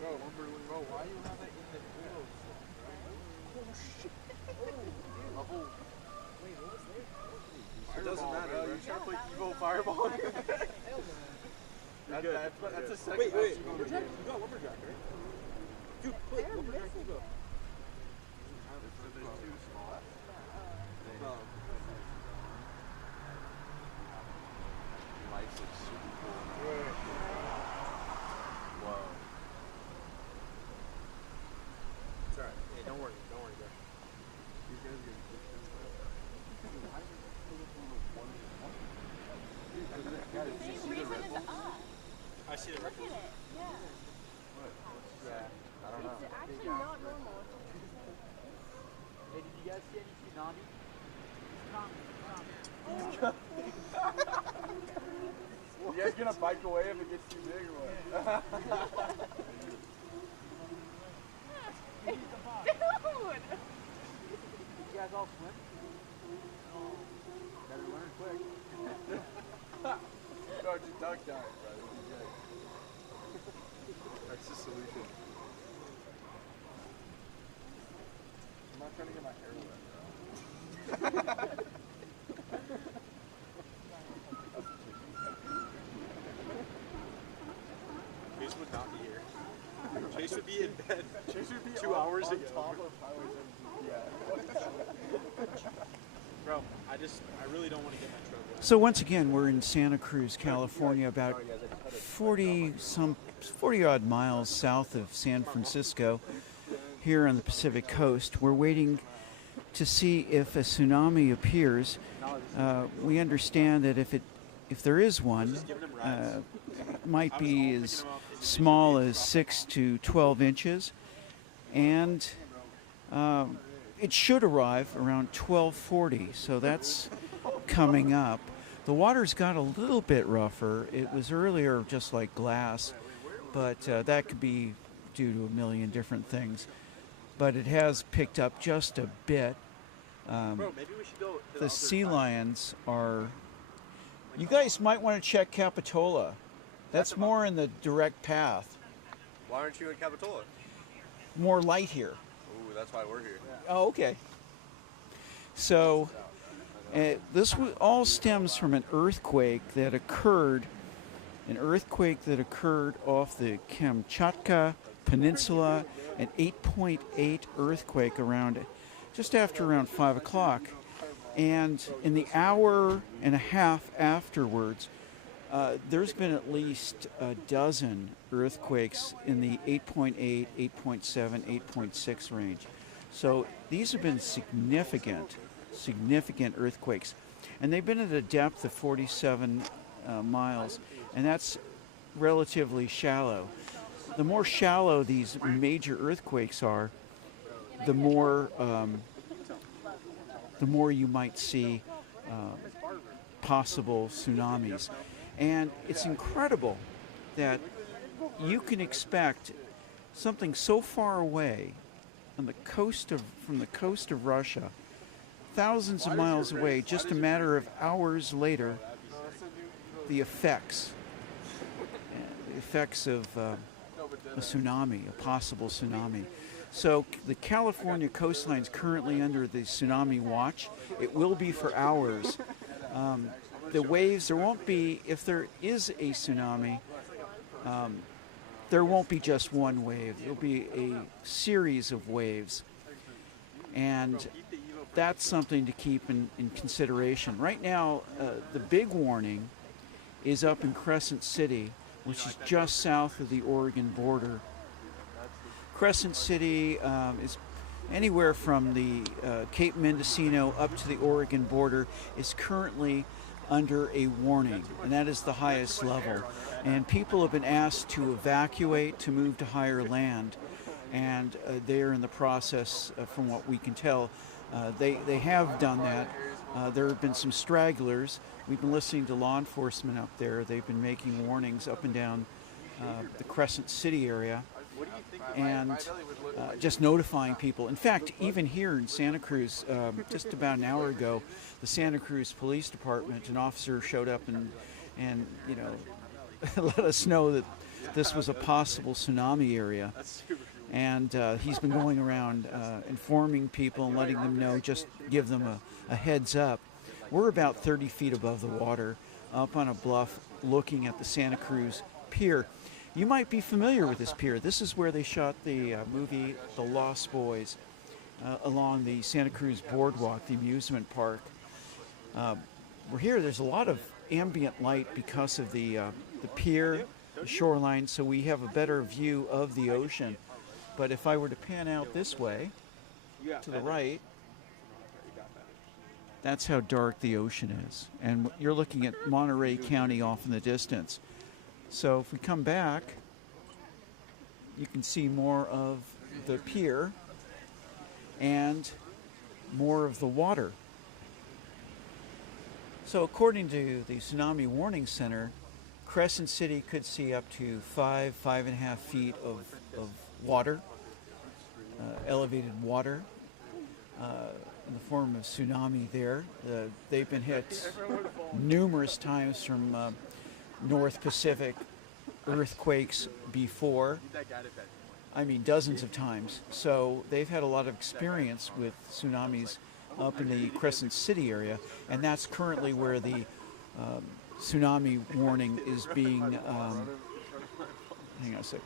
Bro, why you have it in the field? It doesn't matter, bro. bro. You trying to play Evo Fireball? That's a second. Wait, best lumberjack? game. You got lumberjack, right? Dude, put lumberjack Evo. They're too small. Lights look super cool. Whoa. It's alright. Hey, don't worry, bro. These guys are getting pushed in. Same reason as us. I see the Look record. at it. Yeah. Yeah, I don't know. It's actually not normal. Hey, did you guys see any tsunami? You guys gonna bike away if it gets too big or what? Dude! Did you guys all swim? Better learn quick. No, just duck dive, bro. It'll be good. That's the solution. I'm not trying to get my hair wet, bro. Chase would not be here. Chase would be in bed. Chase would be 2 hours on ago. top of Highway 17. Bro, I really don't want to get my truck wet. So once again, we're in Santa Cruz, California, about 40 odd miles south of San Francisco, here on the Pacific coast. We're waiting to see if a tsunami appears. We understand that if there is one, it might be as small as 6 to 12 inches, and it should arrive around 12:40. So that's coming up. The water's got a little bit rougher. It was earlier just like glass, but that could be due to a million different things. But it has picked up just a bit. Bro, maybe we should go to The other sea side. lions are... You guys might want to check Capitola. That's more in the direct path. Why aren't you in Capitola? More light here. Ooh, that's why we're here. Oh, okay. So, this all stems from an earthquake that occurred off the Kamchatka Peninsula, an 8.8 earthquake just after around 5 o'clock. And in the hour and a half afterwards, there's been at least a dozen earthquakes in the 8.8, 8.7, 8.6 range. So these have been significant earthquakes. And they've been at a depth of 47 miles, and that's relatively shallow. The more shallow these major earthquakes are, the more you might see possible tsunamis. And it's incredible that you can expect something so far away on the coast of, from the coast of Russia, thousands of miles away, just a matter of hours later, the effects of a tsunami, a possible tsunami. So the California coastline is currently under the tsunami watch. It will be for hours. The waves, there won't be, if there is a tsunami, there won't be just one wave. There'll be a series of waves. And that's something to keep in consideration. Right now, the big warning is up in Crescent City, which is just south of the Oregon border. Crescent City is anywhere from the Cape Mendocino up to the Oregon border is currently under a warning, and that is the highest level. And people have been asked to evacuate, to move to higher land, and they're in the process, from what we can tell. They have done that. There have been some stragglers. We've been listening to law enforcement up there. They've been making warnings up and down the Crescent City area, and just notifying people. In fact, even here in Santa Cruz, just about an hour ago, the Santa Cruz Police Department, an officer showed up and you know, let us know that this was a possible tsunami area. And he's been going around informing people and letting them know, just give them a heads up. We're about 30 feet above the water, up on a bluff, looking at the Santa Cruz Pier. You might be familiar with this pier. This is where they shot the movie The Lost Boys, along the Santa Cruz Boardwalk, the amusement park. We're here. There's a lot of ambient light because of the pier, the shoreline, so we have a better view of the ocean. But if I were to pan out this way, to the right, that's how dark the ocean is. And you're looking at Monterey County off in the distance. So if we come back, you can see more of the pier and more of the water. So according to the Tsunami Warning Center, Crescent City could see up to 5.5 feet of water, elevated water, in the form of tsunami there. They've been hit numerous times from North Pacific earthquakes before. I mean, dozens of times. So they've had a lot of experience with tsunamis up in the Crescent City area, and that's currently where the tsunami warning is being, hang on a sec.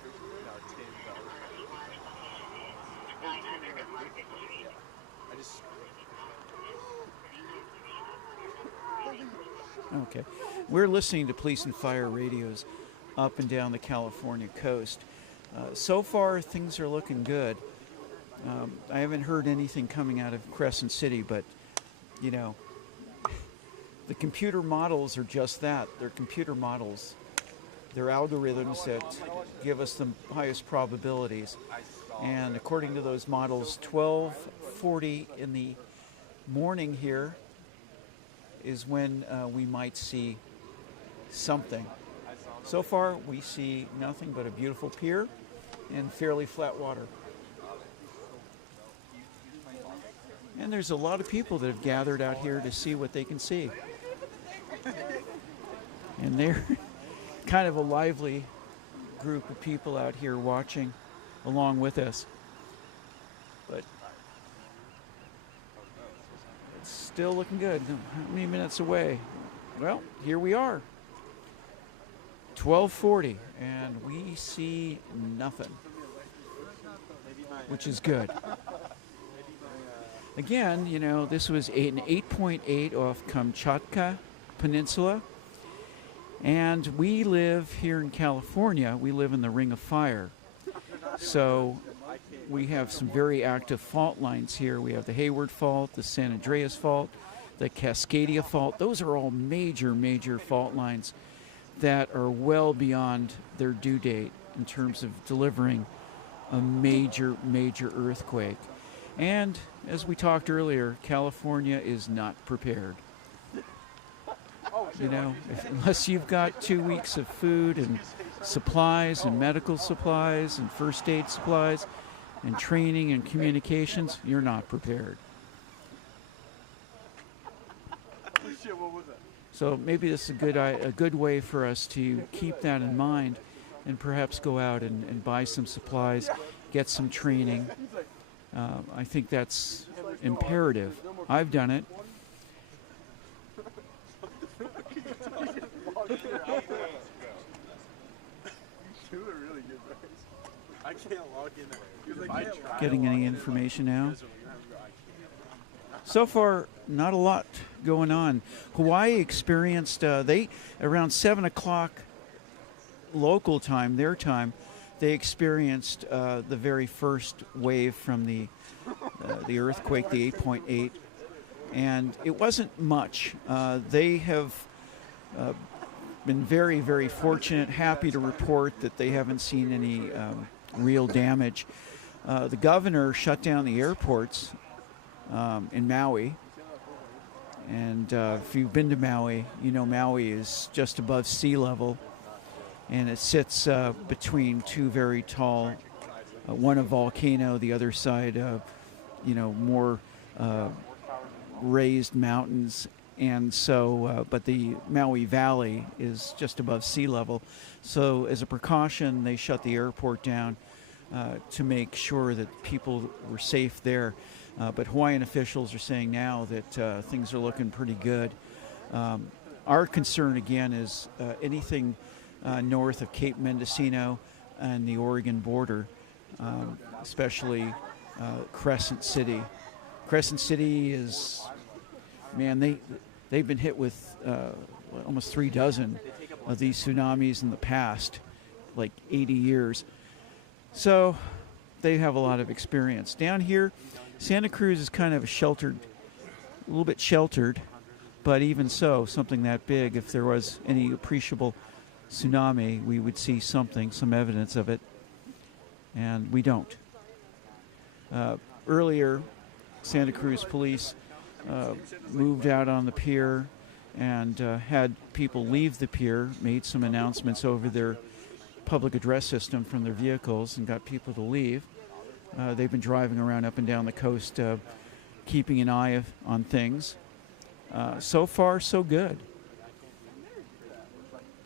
Okay. We're listening to police and fire radios up and down the California coast. So far, things are looking good. I haven't heard anything coming out of Crescent City, but, you know, the computer models are just that. They're computer models. They're algorithms that give us the highest probabilities. And according to those models, 12:40 in the morning here is when we might see something. So far, we see nothing but a beautiful pier and fairly flat water. And there's a lot of people that have gathered out here to see what they can see. And they're kind of a lively group of people out here watching along with us. But it's still looking good. How many minutes away? Well, here we are. 12:40, and we see nothing, which is good. Again, you know, this was an 8.8 off Kamchatka Peninsula, and we live here in California. We live in the Ring of Fire, so we have some very active fault lines here. We have the Hayward Fault, the San Andreas Fault, the Cascadia Fault. Those are all major, major fault lines that are well beyond their due date in terms of delivering a major, major earthquake. And as we talked earlier, California is not prepared. You know, unless you've got 2 weeks of food and supplies and medical supplies and first aid supplies and training and communications, you're not prepared. So maybe this is a good way for us to keep that in mind and perhaps go out and buy some supplies, get some training. I think that's imperative. I've done it. I can't log in. Getting any information now? So far, not a lot going on. Hawaii experienced, around 7 o'clock local time, their time, they experienced the very first wave from the earthquake, the 8.8, and it wasn't much. They have been very, very fortunate, happy to report that they haven't seen any real damage. The governor shut down the airports in Maui, and if you've been to Maui, you know Maui is just above sea level, and it sits between two very tall, one a volcano, the other side, more raised mountains. And so, but the Maui Valley is just above sea level. So as a precaution, they shut the airport down to make sure that people were safe there. But Hawaiian officials are saying now that things are looking pretty good. Our concern, again, is anything north of Cape Mendocino and the Oregon border, especially Crescent City. Crescent City is, man, they've been hit with almost 3 dozen of these tsunamis in the past, like 80 years. So they have a lot of experience. Down here, Santa Cruz is kind of a little bit sheltered, but even so, something that big, if there was any appreciable tsunami, we would see some evidence of it, and we don't. Earlier, Santa Cruz police moved out on the pier and had people leave the pier, made some announcements over their public address system from their vehicles and got people to leave. They've been driving around up and down the coast, keeping an eye on things. So far, so good.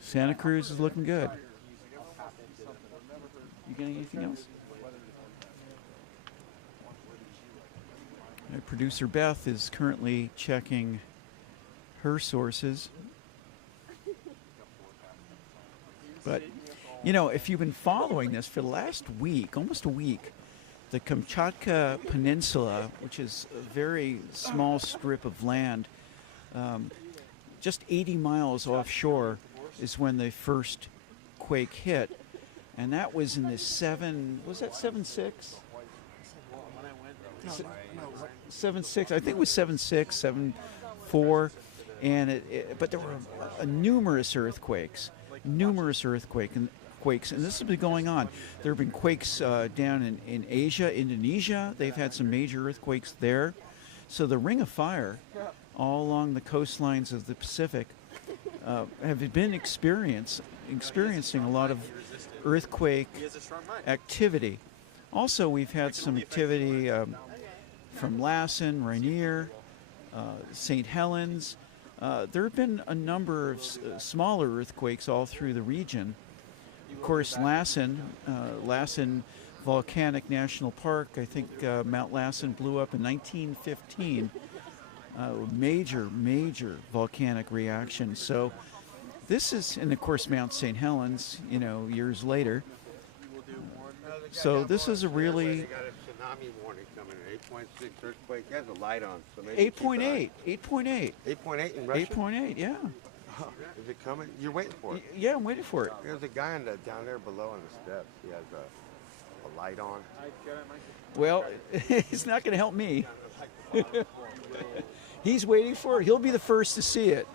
Santa Cruz is looking good. You getting anything else? My producer Beth is currently checking her sources. But, if you've been following this for the last week, almost a week, the Kamchatka Peninsula, which is a very small strip of land, just 80 miles offshore, is when the first quake hit. And that was in the 7.6? 7.6, I think it was 7.6, 7.4, and but there were numerous earthquakes, and this has been going on. There have been quakes down in Asia, Indonesia. They've had some major earthquakes there. So the Ring of Fire, all along the coastlines of the Pacific, have been experiencing a lot of earthquake activity. Also, we've had some activity from Lassen, Rainier, St. Helens. There have been a number of smaller earthquakes all through the region. Of course, Lassen Volcanic National Park, I think Mount Lassen blew up in 1915. Major volcanic reaction. So this is, and of course Mount St. Helens, years later. So this is a really... Got a tsunami warning coming, 8.6 earthquake. It has a light on, so maybe 8.8. 8.8 in Russia? 8.8, yeah. Is it coming? You're waiting for it? Yeah, I'm waiting for it. There's a guy down there below on the steps. He has a light on? Well, it's not going to help me. He's waiting for it. He'll be the first to see it.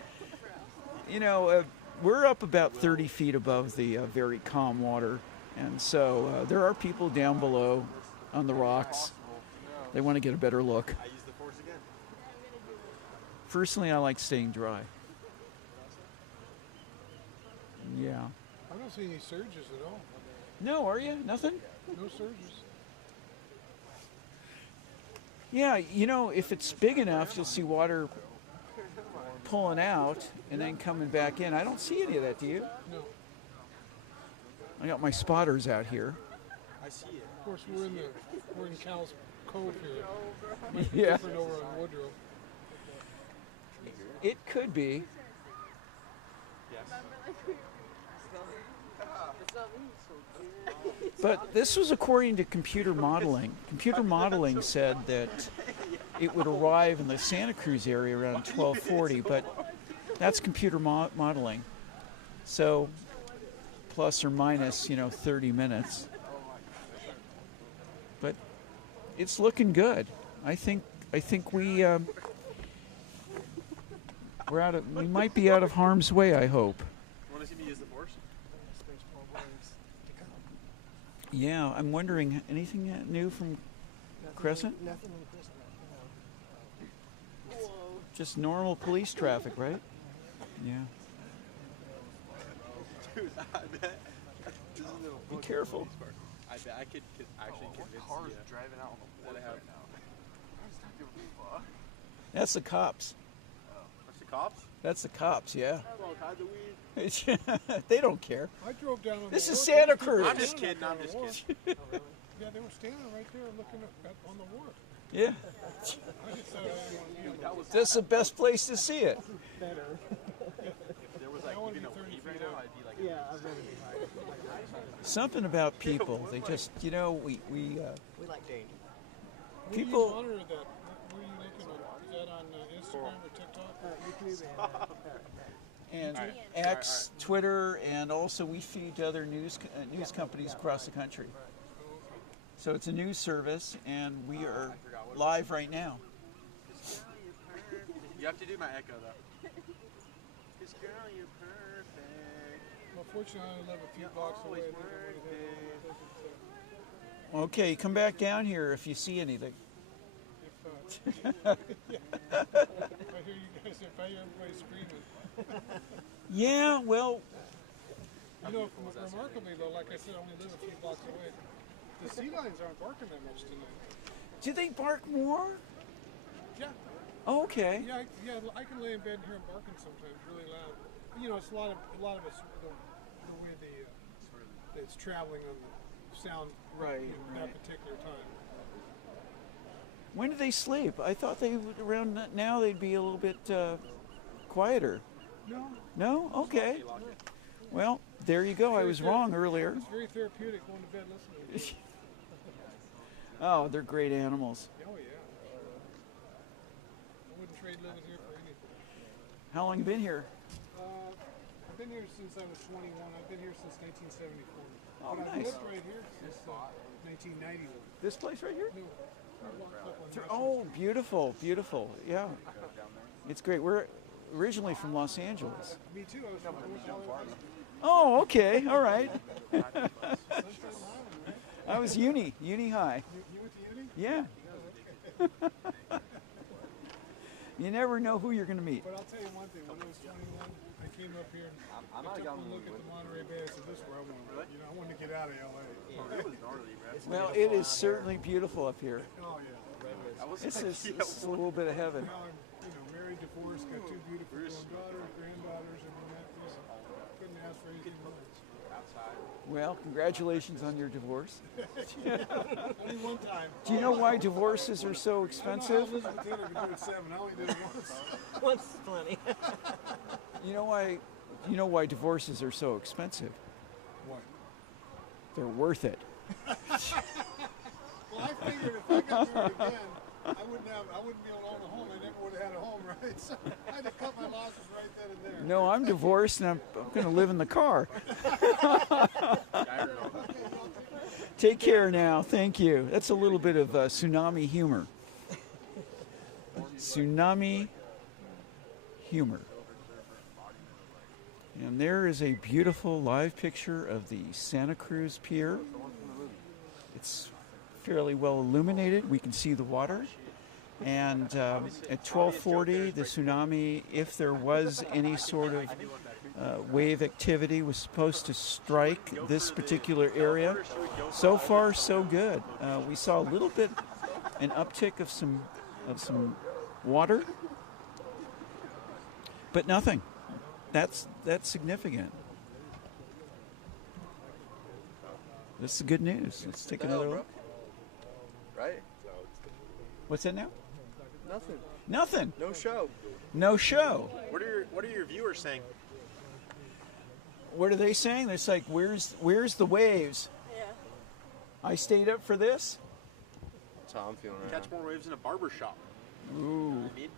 You know, we're up about 30 feet above the very calm water. And so there are people down below on the rocks. They want to get a better look. I use the force again. Personally, I like staying dry. Yeah. I don't see any surges at all. No, are you? Nothing? No surges. Yeah, you know, if it's big enough, you'll see water pulling out and then coming back in. I don't see any of that, do you? No. I got my spotters out here. I see it. Of course, we're in Cal's Cove here. Yeah. Different over on Woodrow. It could be. But this was according to computer modeling. Computer modeling said that it would arrive in the Santa Cruz area around 12:40, but that's computer modeling. So plus or minus, 30 minutes. But it's looking good. I think we we might be out of harm's way, I hope. Want to see me use the force? Yeah, I'm wondering, anything new from Crescent? Nothing in Crescent. Just normal police traffic, right? Yeah. Dude, I bet. This is Be careful. I bet I could actually convince you. driving out on the that I have. That's the cops. That's the cops? That's the cops, yeah. Well, hide the weed. They don't care. I drove down on This the is wharf. Santa There was Cruz. people I'm just standing kidding, out I'm there just on the wharf. kidding. Yeah, they were standing right there looking on the wharf. Yeah. I just thought I didn't want to be on the wharf. That's the best place to see it. If there was like I wanna even be a 30 weed feet right now, up. I'd be like, Yeah, I'd rather be higher. Something about people, they just, we We like danger. Where do you People- monitor that? Where are you looking at? Is that on Instagram or TikTok? YouTube and X, Twitter, and also we feed to other news companies across the country. So it's a news service, and we are live right now. you have to do my echo though. This girl, you're perfect. Well, fortunately, I live a few blocks away. I didn't really have one. Okay, come back down here if you see anything. If I hear you guys, if I hear everybody screaming. Yeah, well, You know, remarkably though, like I said, I only live a few blocks away. The sea lions aren't barking that much tonight. do they bark more? Yeah, Okay. yeah. I can lay in bed and hear them barking sometimes, really loud. You know, it's a lot of it's the way it's traveling on the sound Right, at that particular time. When do they sleep? I thought they would, around now they'd be a little bit quieter. No, No? Okay. Well, there you go. I was wrong earlier. it's very therapeutic going to bed listening. Oh, they're great animals. Oh yeah. I wouldn't trade living here for anything. How long you been here? I've been here since I was 21. I've been here since 1974. Oh, but I've nice. lived right here since 1991. This place right here? No, I walked up on Russell. Oh, beautiful, beautiful. Yeah. It's great. We're originally from Los Angeles. Me too. I was from Colorado. Oh, okay. All right. Sunshine Island, right? I was uni high. You went to uni? Yeah. You never know who you're going to meet. But I'll tell you one thing. When I was 21, I came up here and I took one look at the Monterey Bay. I said, "This is where I want to." You know, I wanted to get out of LA. It was gnarly, man. Well, it is certainly beautiful up here. Oh yeah. This is a little bit of heaven. Now I'm, married, divorced, got two beautiful daughters, granddaughters, and that just couldn't ask for anything more. Well, congratulations on your divorce. Only one time. Do you know why divorces are so I expensive? don't know how Elizabeth Taylor could do it 7. I only did it once. Once is plenty. You know why divorces are so expensive? What? They're worth it. Well, I figured if I got married again, I wouldn't be able to own a home. I never would have had a home, right? So I had to cut my losses right then and there. No, I'm divorced and I'm going to live in the car. Take care now. Thank you. That's a little bit of tsunami humor. Tsunami humor. And there is a beautiful live picture of the Santa Cruz Pier. It's fairly well illuminated. We can see the water. And at 12:40, the tsunami, if there was any sort of wave activity, was supposed to strike this particular area. So far, so good. We saw a little bit, an uptick of some water, but nothing. That's significant. This is good news. Let's take another look. Right? What's that now? Nothing. Nothing. No show. No show. What are your viewers saying? What are they saying? They're like, where's the waves? Yeah. I stayed up for this. That's how I'm feeling right Catch more waves in a barber shop. Ooh. I mean,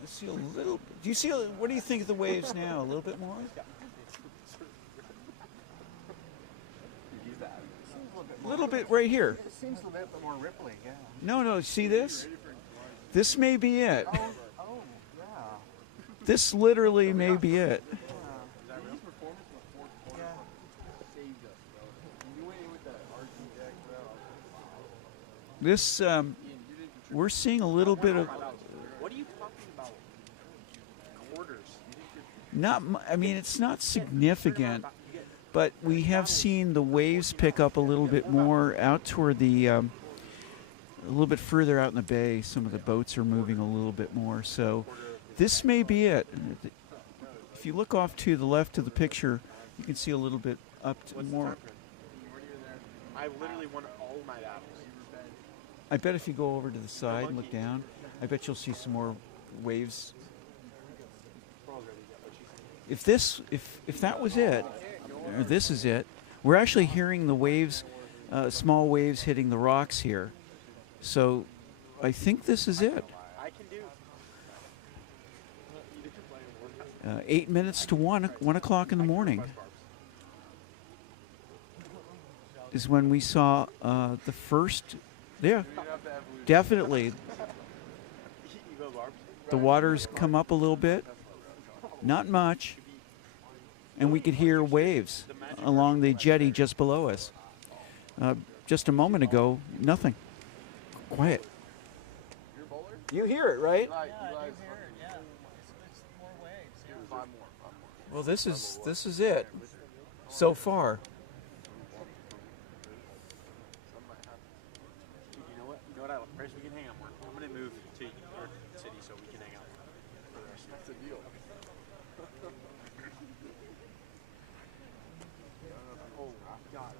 Let's see a little. Do you see? What do you think of the waves now? A little bit more. A little bit right here. It seems a bit more rippling, yeah. No. See this? This may be it. Oh, yeah. This literally may be it. This we're seeing a little bit of. what are you talking about? Quarters. I mean, it's not significant, but we have seen the waves pick up a little bit more out toward the, a little bit further out in the bay. Some of the boats are moving a little bit more. So this may be it. If you look off to the left of the picture, you can see a little bit up to more. I literally won all my battles. I bet if you go over to the side and look down, I bet you'll see some more waves. If that was it, or this is it, we're actually hearing the waves, small waves hitting the rocks here. So I think this is it. I can do. 8 minutes to 1 o'clock in the morning is when we saw the first. Yeah, definitely. The water's come up a little bit, not much, and we could hear waves along the jetty just below us. Just a moment ago, nothing. Quiet. You hear it, right? Well, this is it so far. You know what? Price we can hang out more. I'm gonna move to York City so we can hang out for the rest. That's a deal. Oh God.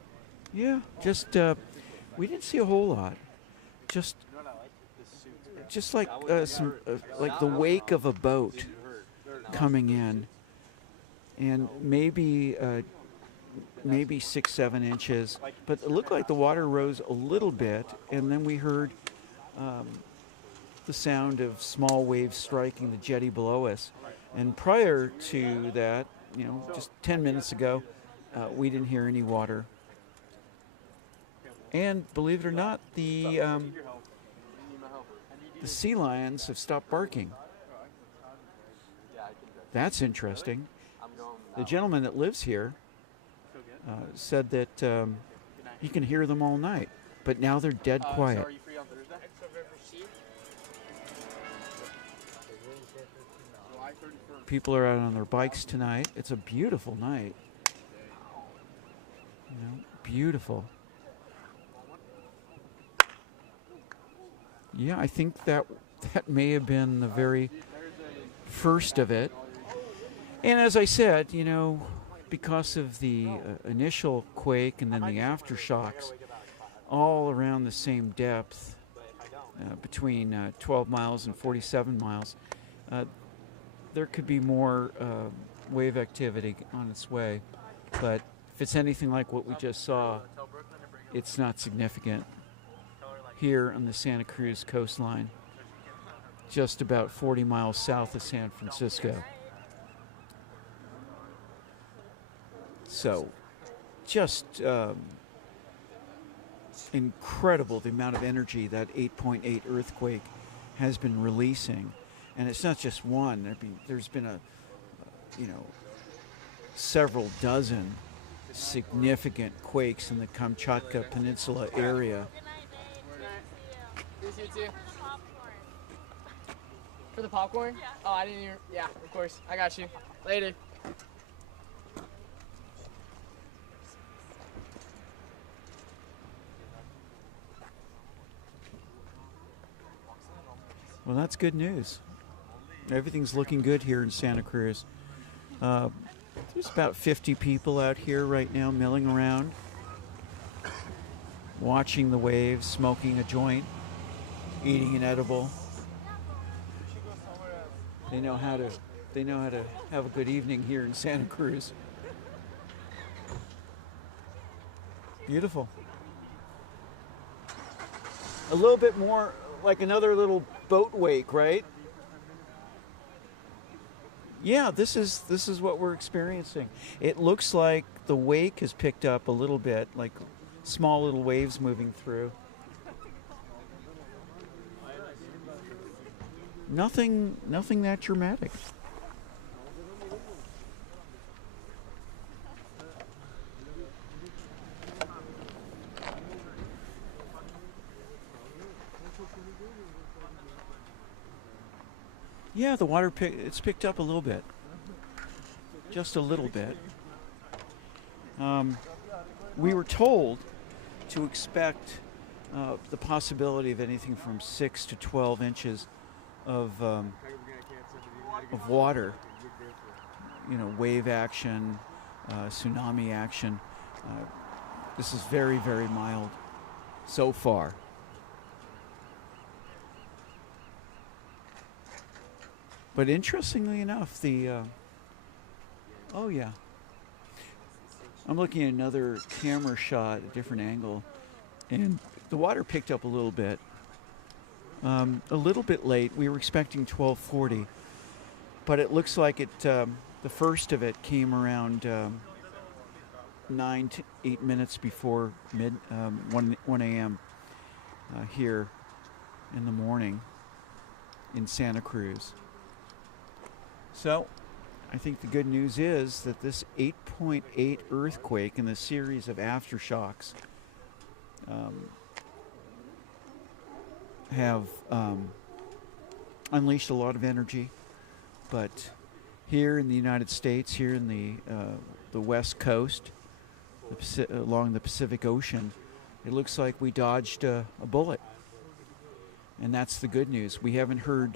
Yeah, just we didn't see a whole lot. Just You know what I like? This suit. just like some like the wake of a boat coming in, and maybe 6-7 inches, but it looked like the water rose a little bit, and then we heard the sound of small waves striking the jetty below us. And prior to that, just 10 minutes ago, we didn't hear any water. And believe it or not, the sea lions have stopped barking. That's interesting. The gentleman that lives here said that he can hear them all night, but now they're dead quiet. Are you free on Thursday? July 31st. People are out on their bikes tonight. It's a beautiful night. Beautiful. Yeah, I think that may have been the very first of it. And as I said, because of the initial quake and then the aftershocks, all around the same depth, between 12 miles and 47 miles, there could be more wave activity on its way. But if it's anything like what we just saw, it's not significant. Here on the Santa Cruz coastline, just about 40 miles south of San Francisco. So, just incredible the amount of energy that 8.8 earthquake has been releasing. And it's not just one. There's been several dozen significant quakes in the Kamchatka Peninsula area. You too. For the popcorn? Yeah. Oh, I didn't hear. Yeah, of course. I got you. Later. Well, that's good news. Everything's looking good here in Santa Cruz. There's about 50 people out here right now milling around, watching the waves, smoking a joint, eating an edible. They know how to have a good evening here in Santa Cruz. Beautiful. A little bit more like another little boat wake, right? Yeah, this is what we're experiencing. It looks like the wake has picked up a little bit, like small little waves moving through. Nothing that dramatic. Yeah, the water it's picked up a little bit. Just a little bit. We were told to expect the possibility of anything from 6 to 12 inches of water. Wave action, tsunami action. This is very, very mild so far. But interestingly enough, oh yeah, I'm looking at another camera shot, a different angle, and the water picked up a little bit late. We were expecting 12:40, but it looks like the first of it came around 9 to 8 minutes before 1 a.m. Here in the morning in Santa Cruz. So, I think the good news is that this 8.8 earthquake and the series of aftershocks have unleashed a lot of energy. But here in the United States, here in the West Coast, along the Pacific Ocean, it looks like we dodged a bullet. And that's the good news. We haven't heard,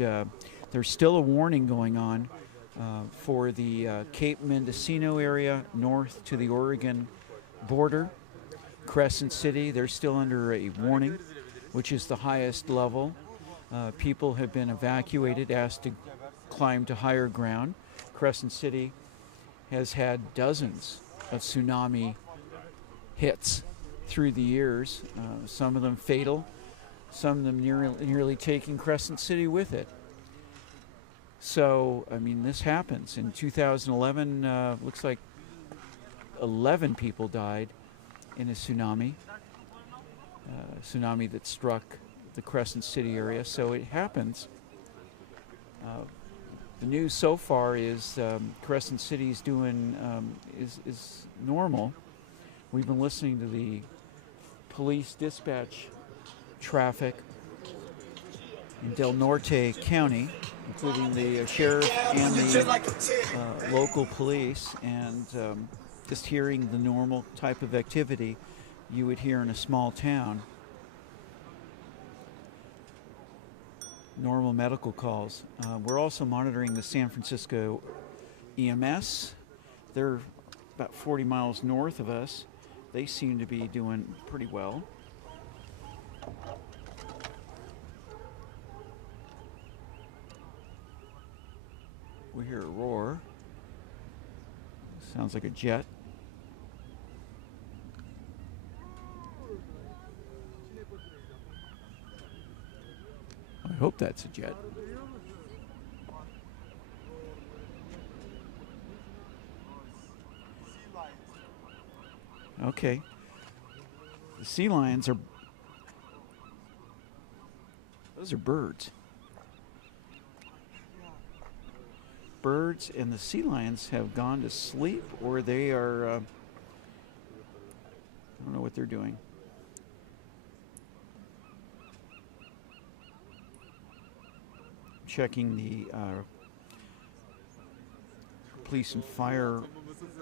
there's still a warning going on for the Cape Mendocino area north to the Oregon border. Crescent City, they're still under a warning, which is the highest level. People have been evacuated, asked to climb to higher ground. Crescent City has had dozens of tsunami hits through the years, some of them fatal, some of them nearly taking Crescent City with it. So, I mean, this happens. In 2011, looks like 11 people died in a tsunami that struck the Crescent City area. So it happens. The news so far is Crescent City's doing is normal. We've been listening to the police dispatch traffic in Del Norte County, including the sheriff and the local police, and just hearing the normal type of activity you would hear in a small town. Normal medical calls. We're also monitoring the San Francisco EMS. They're about 40 miles north of us. They seem to be doing pretty well. We hear a roar. Sounds like a jet. I hope that's a jet. Okay. The sea lions are... Those are birds. Birds and the sea lions have gone to sleep, or they are... I don't know what they're doing. Checking the police and fire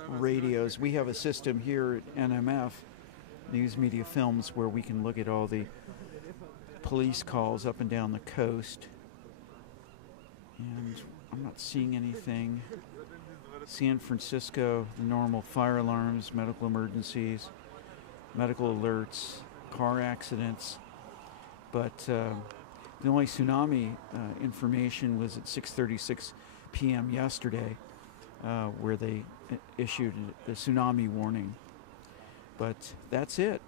radios. We have a system here at NMF, News Media Films, where we can look at all the police calls up and down the coast. And I'm not seeing anything. San Francisco, the normal fire alarms, medical emergencies, medical alerts, car accidents. But the only tsunami information was at 6:36 p.m. yesterday, where they issued the tsunami warning. But that's it.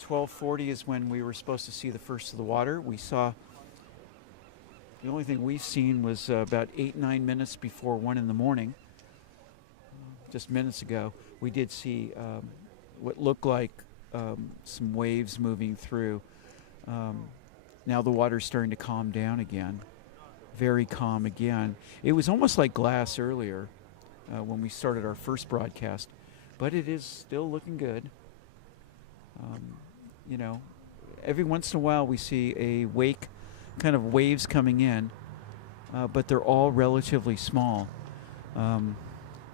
12:40 is when we were supposed to see the first of the water. We saw, the only thing we've seen was about 8-9 minutes before 1 in the morning. Just minutes ago, we did see what looked like some waves moving through. Now the water's starting to calm down again. Very calm again. It was almost like glass earlier when we started our first broadcast, but it is still looking good. You know, every once in a while we see a wake, kind of waves coming in, but they're all relatively small.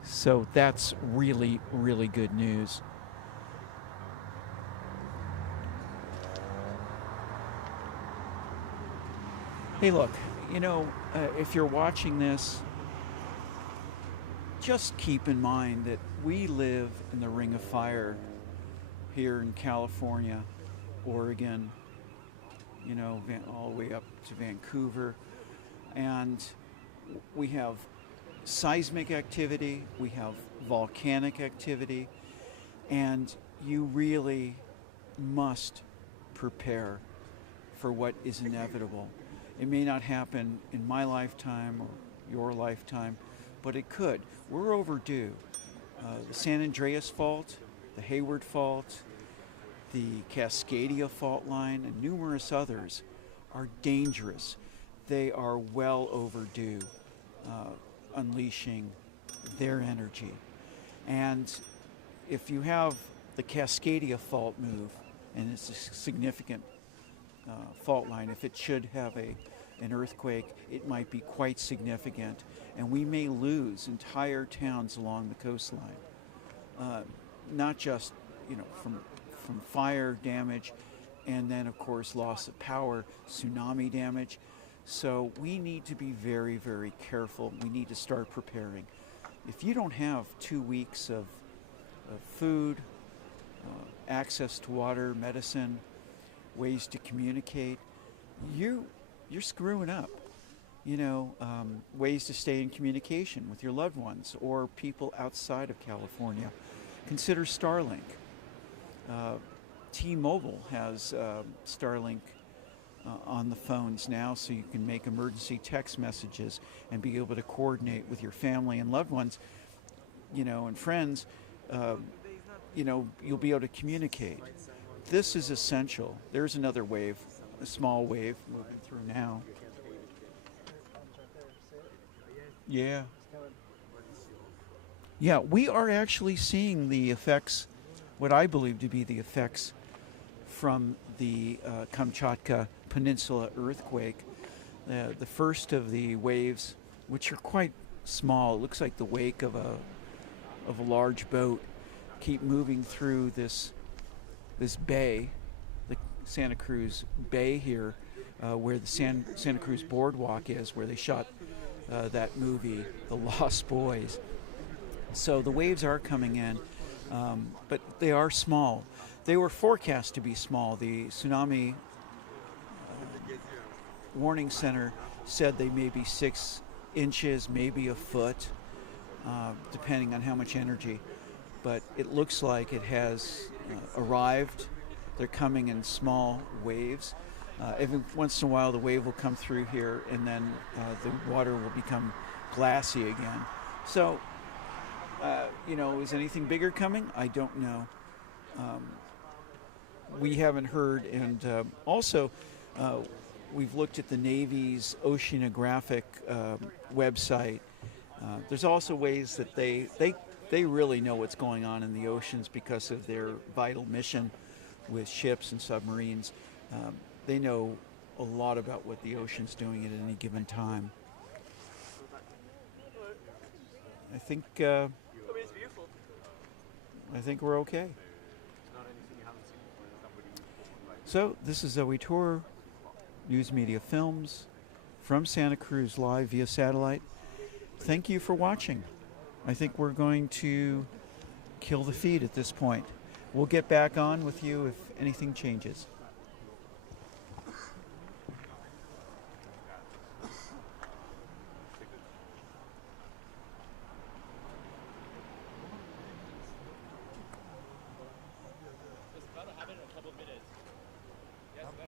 So that's really, really good news. Hey, look, you know, if you're watching this, just keep in mind that we live in the Ring of Fire here in California, Oregon, you know, all the way up to Vancouver. And we have seismic activity, we have volcanic activity, and you really must prepare for what is inevitable. It may not happen in my lifetime or your lifetime, but it could. We're overdue. The San Andreas Fault, the Hayward Fault, the Cascadia Fault line, and numerous others are dangerous. They are well overdue unleashing their energy. And if you have the Cascadia Fault move, and it's a significant fault line, if it should have an earthquake, it might be quite significant, and we may lose entire towns along the coastline. Not just, you know, from fire damage, and then of course loss of power, tsunami damage. So we need to be very, very careful. We need to start preparing. If you don't have 2 weeks of food, access to water, medicine, ways to communicate, you're screwing up. You know, ways to stay in communication with your loved ones or people outside of California. Consider Starlink. T-Mobile has Starlink on the phones now, so you can make emergency text messages and be able to coordinate with your family and loved ones, you know, and friends. You know, you'll be able to communicate. This is essential. There's another wave, a small wave moving through now. Yeah. Yeah, we are actually seeing the effects, what I believe to be the effects from the Kamchatka Peninsula earthquake. The first of the waves, which are quite small, it looks like the wake of a large boat, keep moving through this bay, the Santa Cruz Bay here, where the Santa Cruz Boardwalk is, where they shot that movie, The Lost Boys. So the waves are coming in, but they are small. They were forecast to be small. The Tsunami Warning Center said they may be 6 inches, maybe a foot, depending on how much energy. But it looks like it has arrived. They're coming in small waves. Every once in a while, the wave will come through here, and then the water will become glassy again. So, you know, is anything bigger coming? I don't know. we haven't heard. And also, we've looked at the Navy's oceanographic website. There's also ways that they really know what's going on in the oceans because of their vital mission with ships and submarines. They know a lot about what the ocean's doing at any given time. I think it's beautiful. I think we're okay. So this is Zoe Tour, News Media Films, from Santa Cruz live via satellite. Thank you for watching. I think we're going to kill the feed at this point. We'll get back on with you if anything changes.